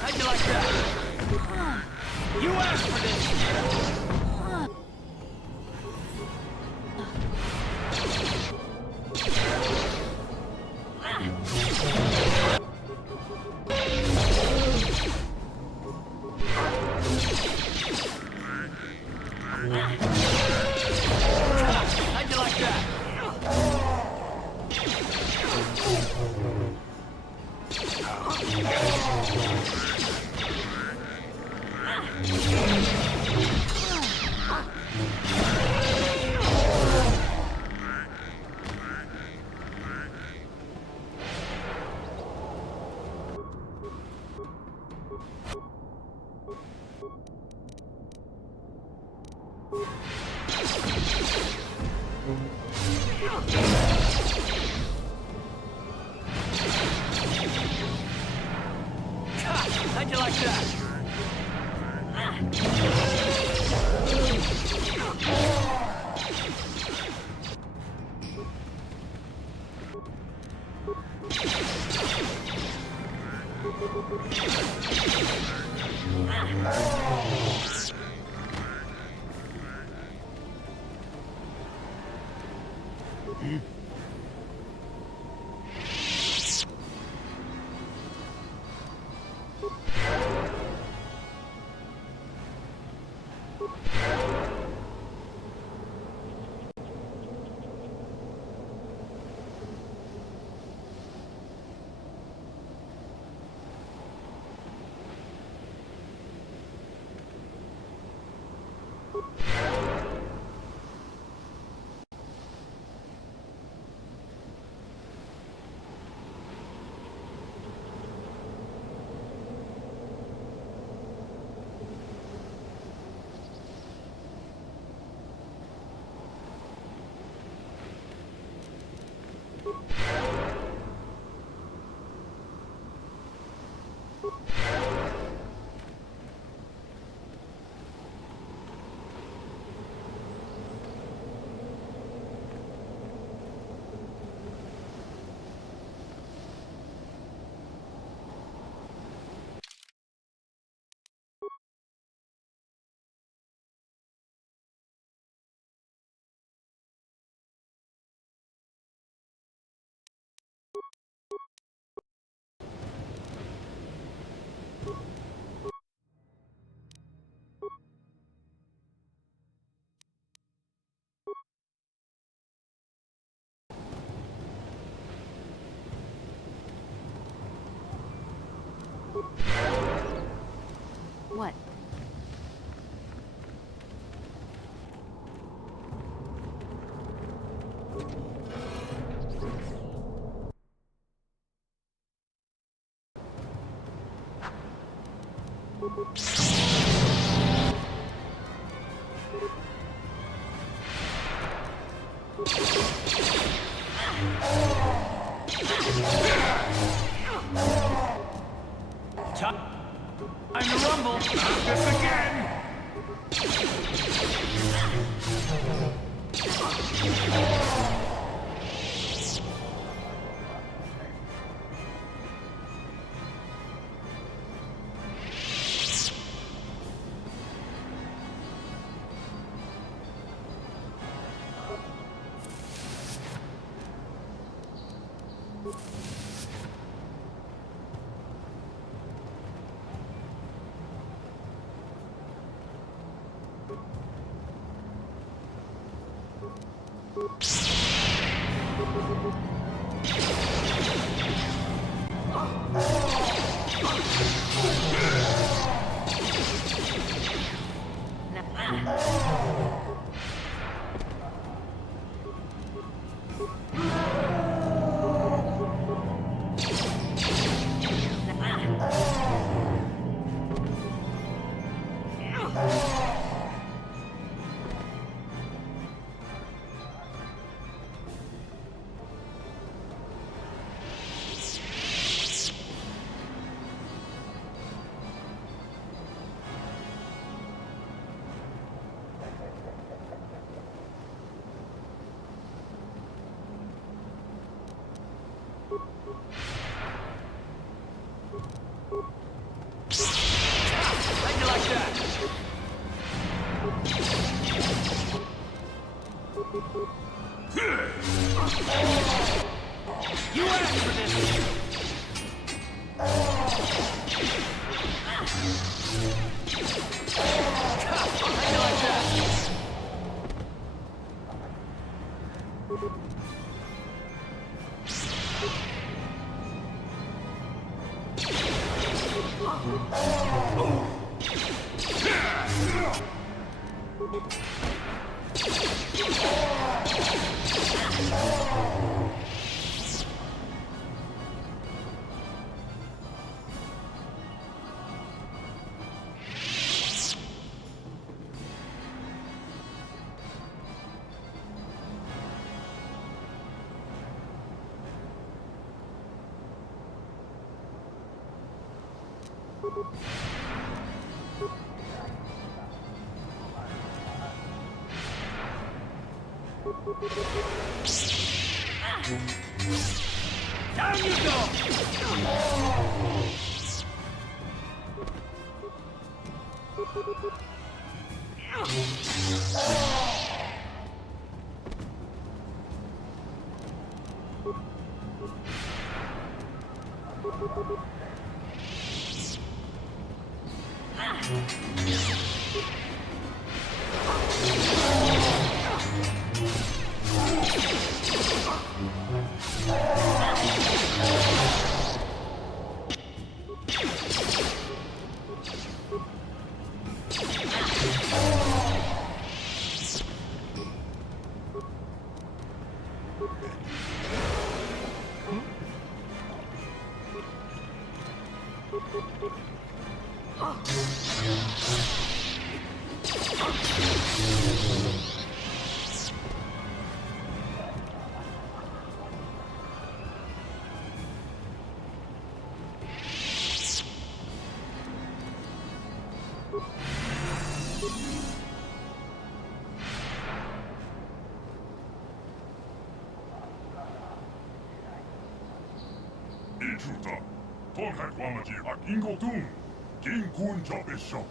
How'd you like that? You asked for this! How'd you like that? What? Time to rumble! Not this again! How'd you like that? You asked for this! How'd you like that? Down you go! Ichuta, Tonhak Wamaji ak Ingotun, King Kun Jopisho.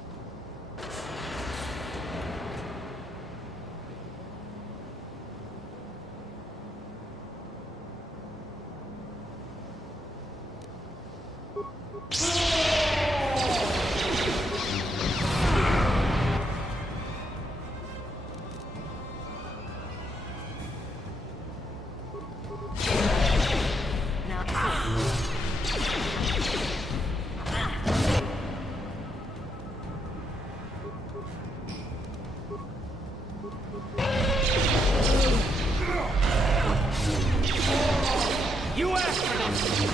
You asked for this!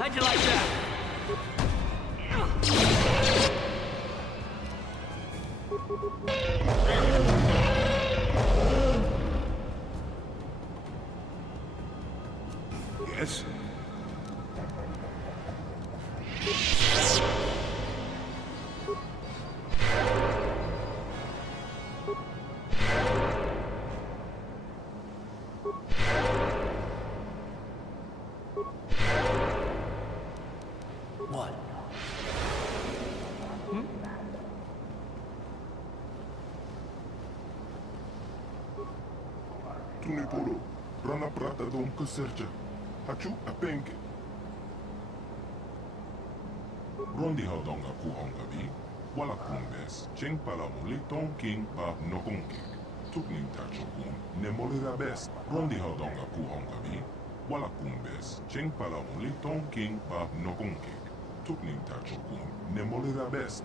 How'd you like that? Yes? What? Tunipolo, Rana Prata Dom Kuserja, Hachu Apenke. Rondi Haudonga Kuhongabi, Wala Kumbes, Cheng Palamuli Tom King Pa Nokonki. Tukning Tachokun, Nemolira Best, Rondi Haudonga Kuhongabi, Wala Kumbes, Cheng Palamuli Tom King Pa Nokonki. Tukning Tachokun, Nemolira Best.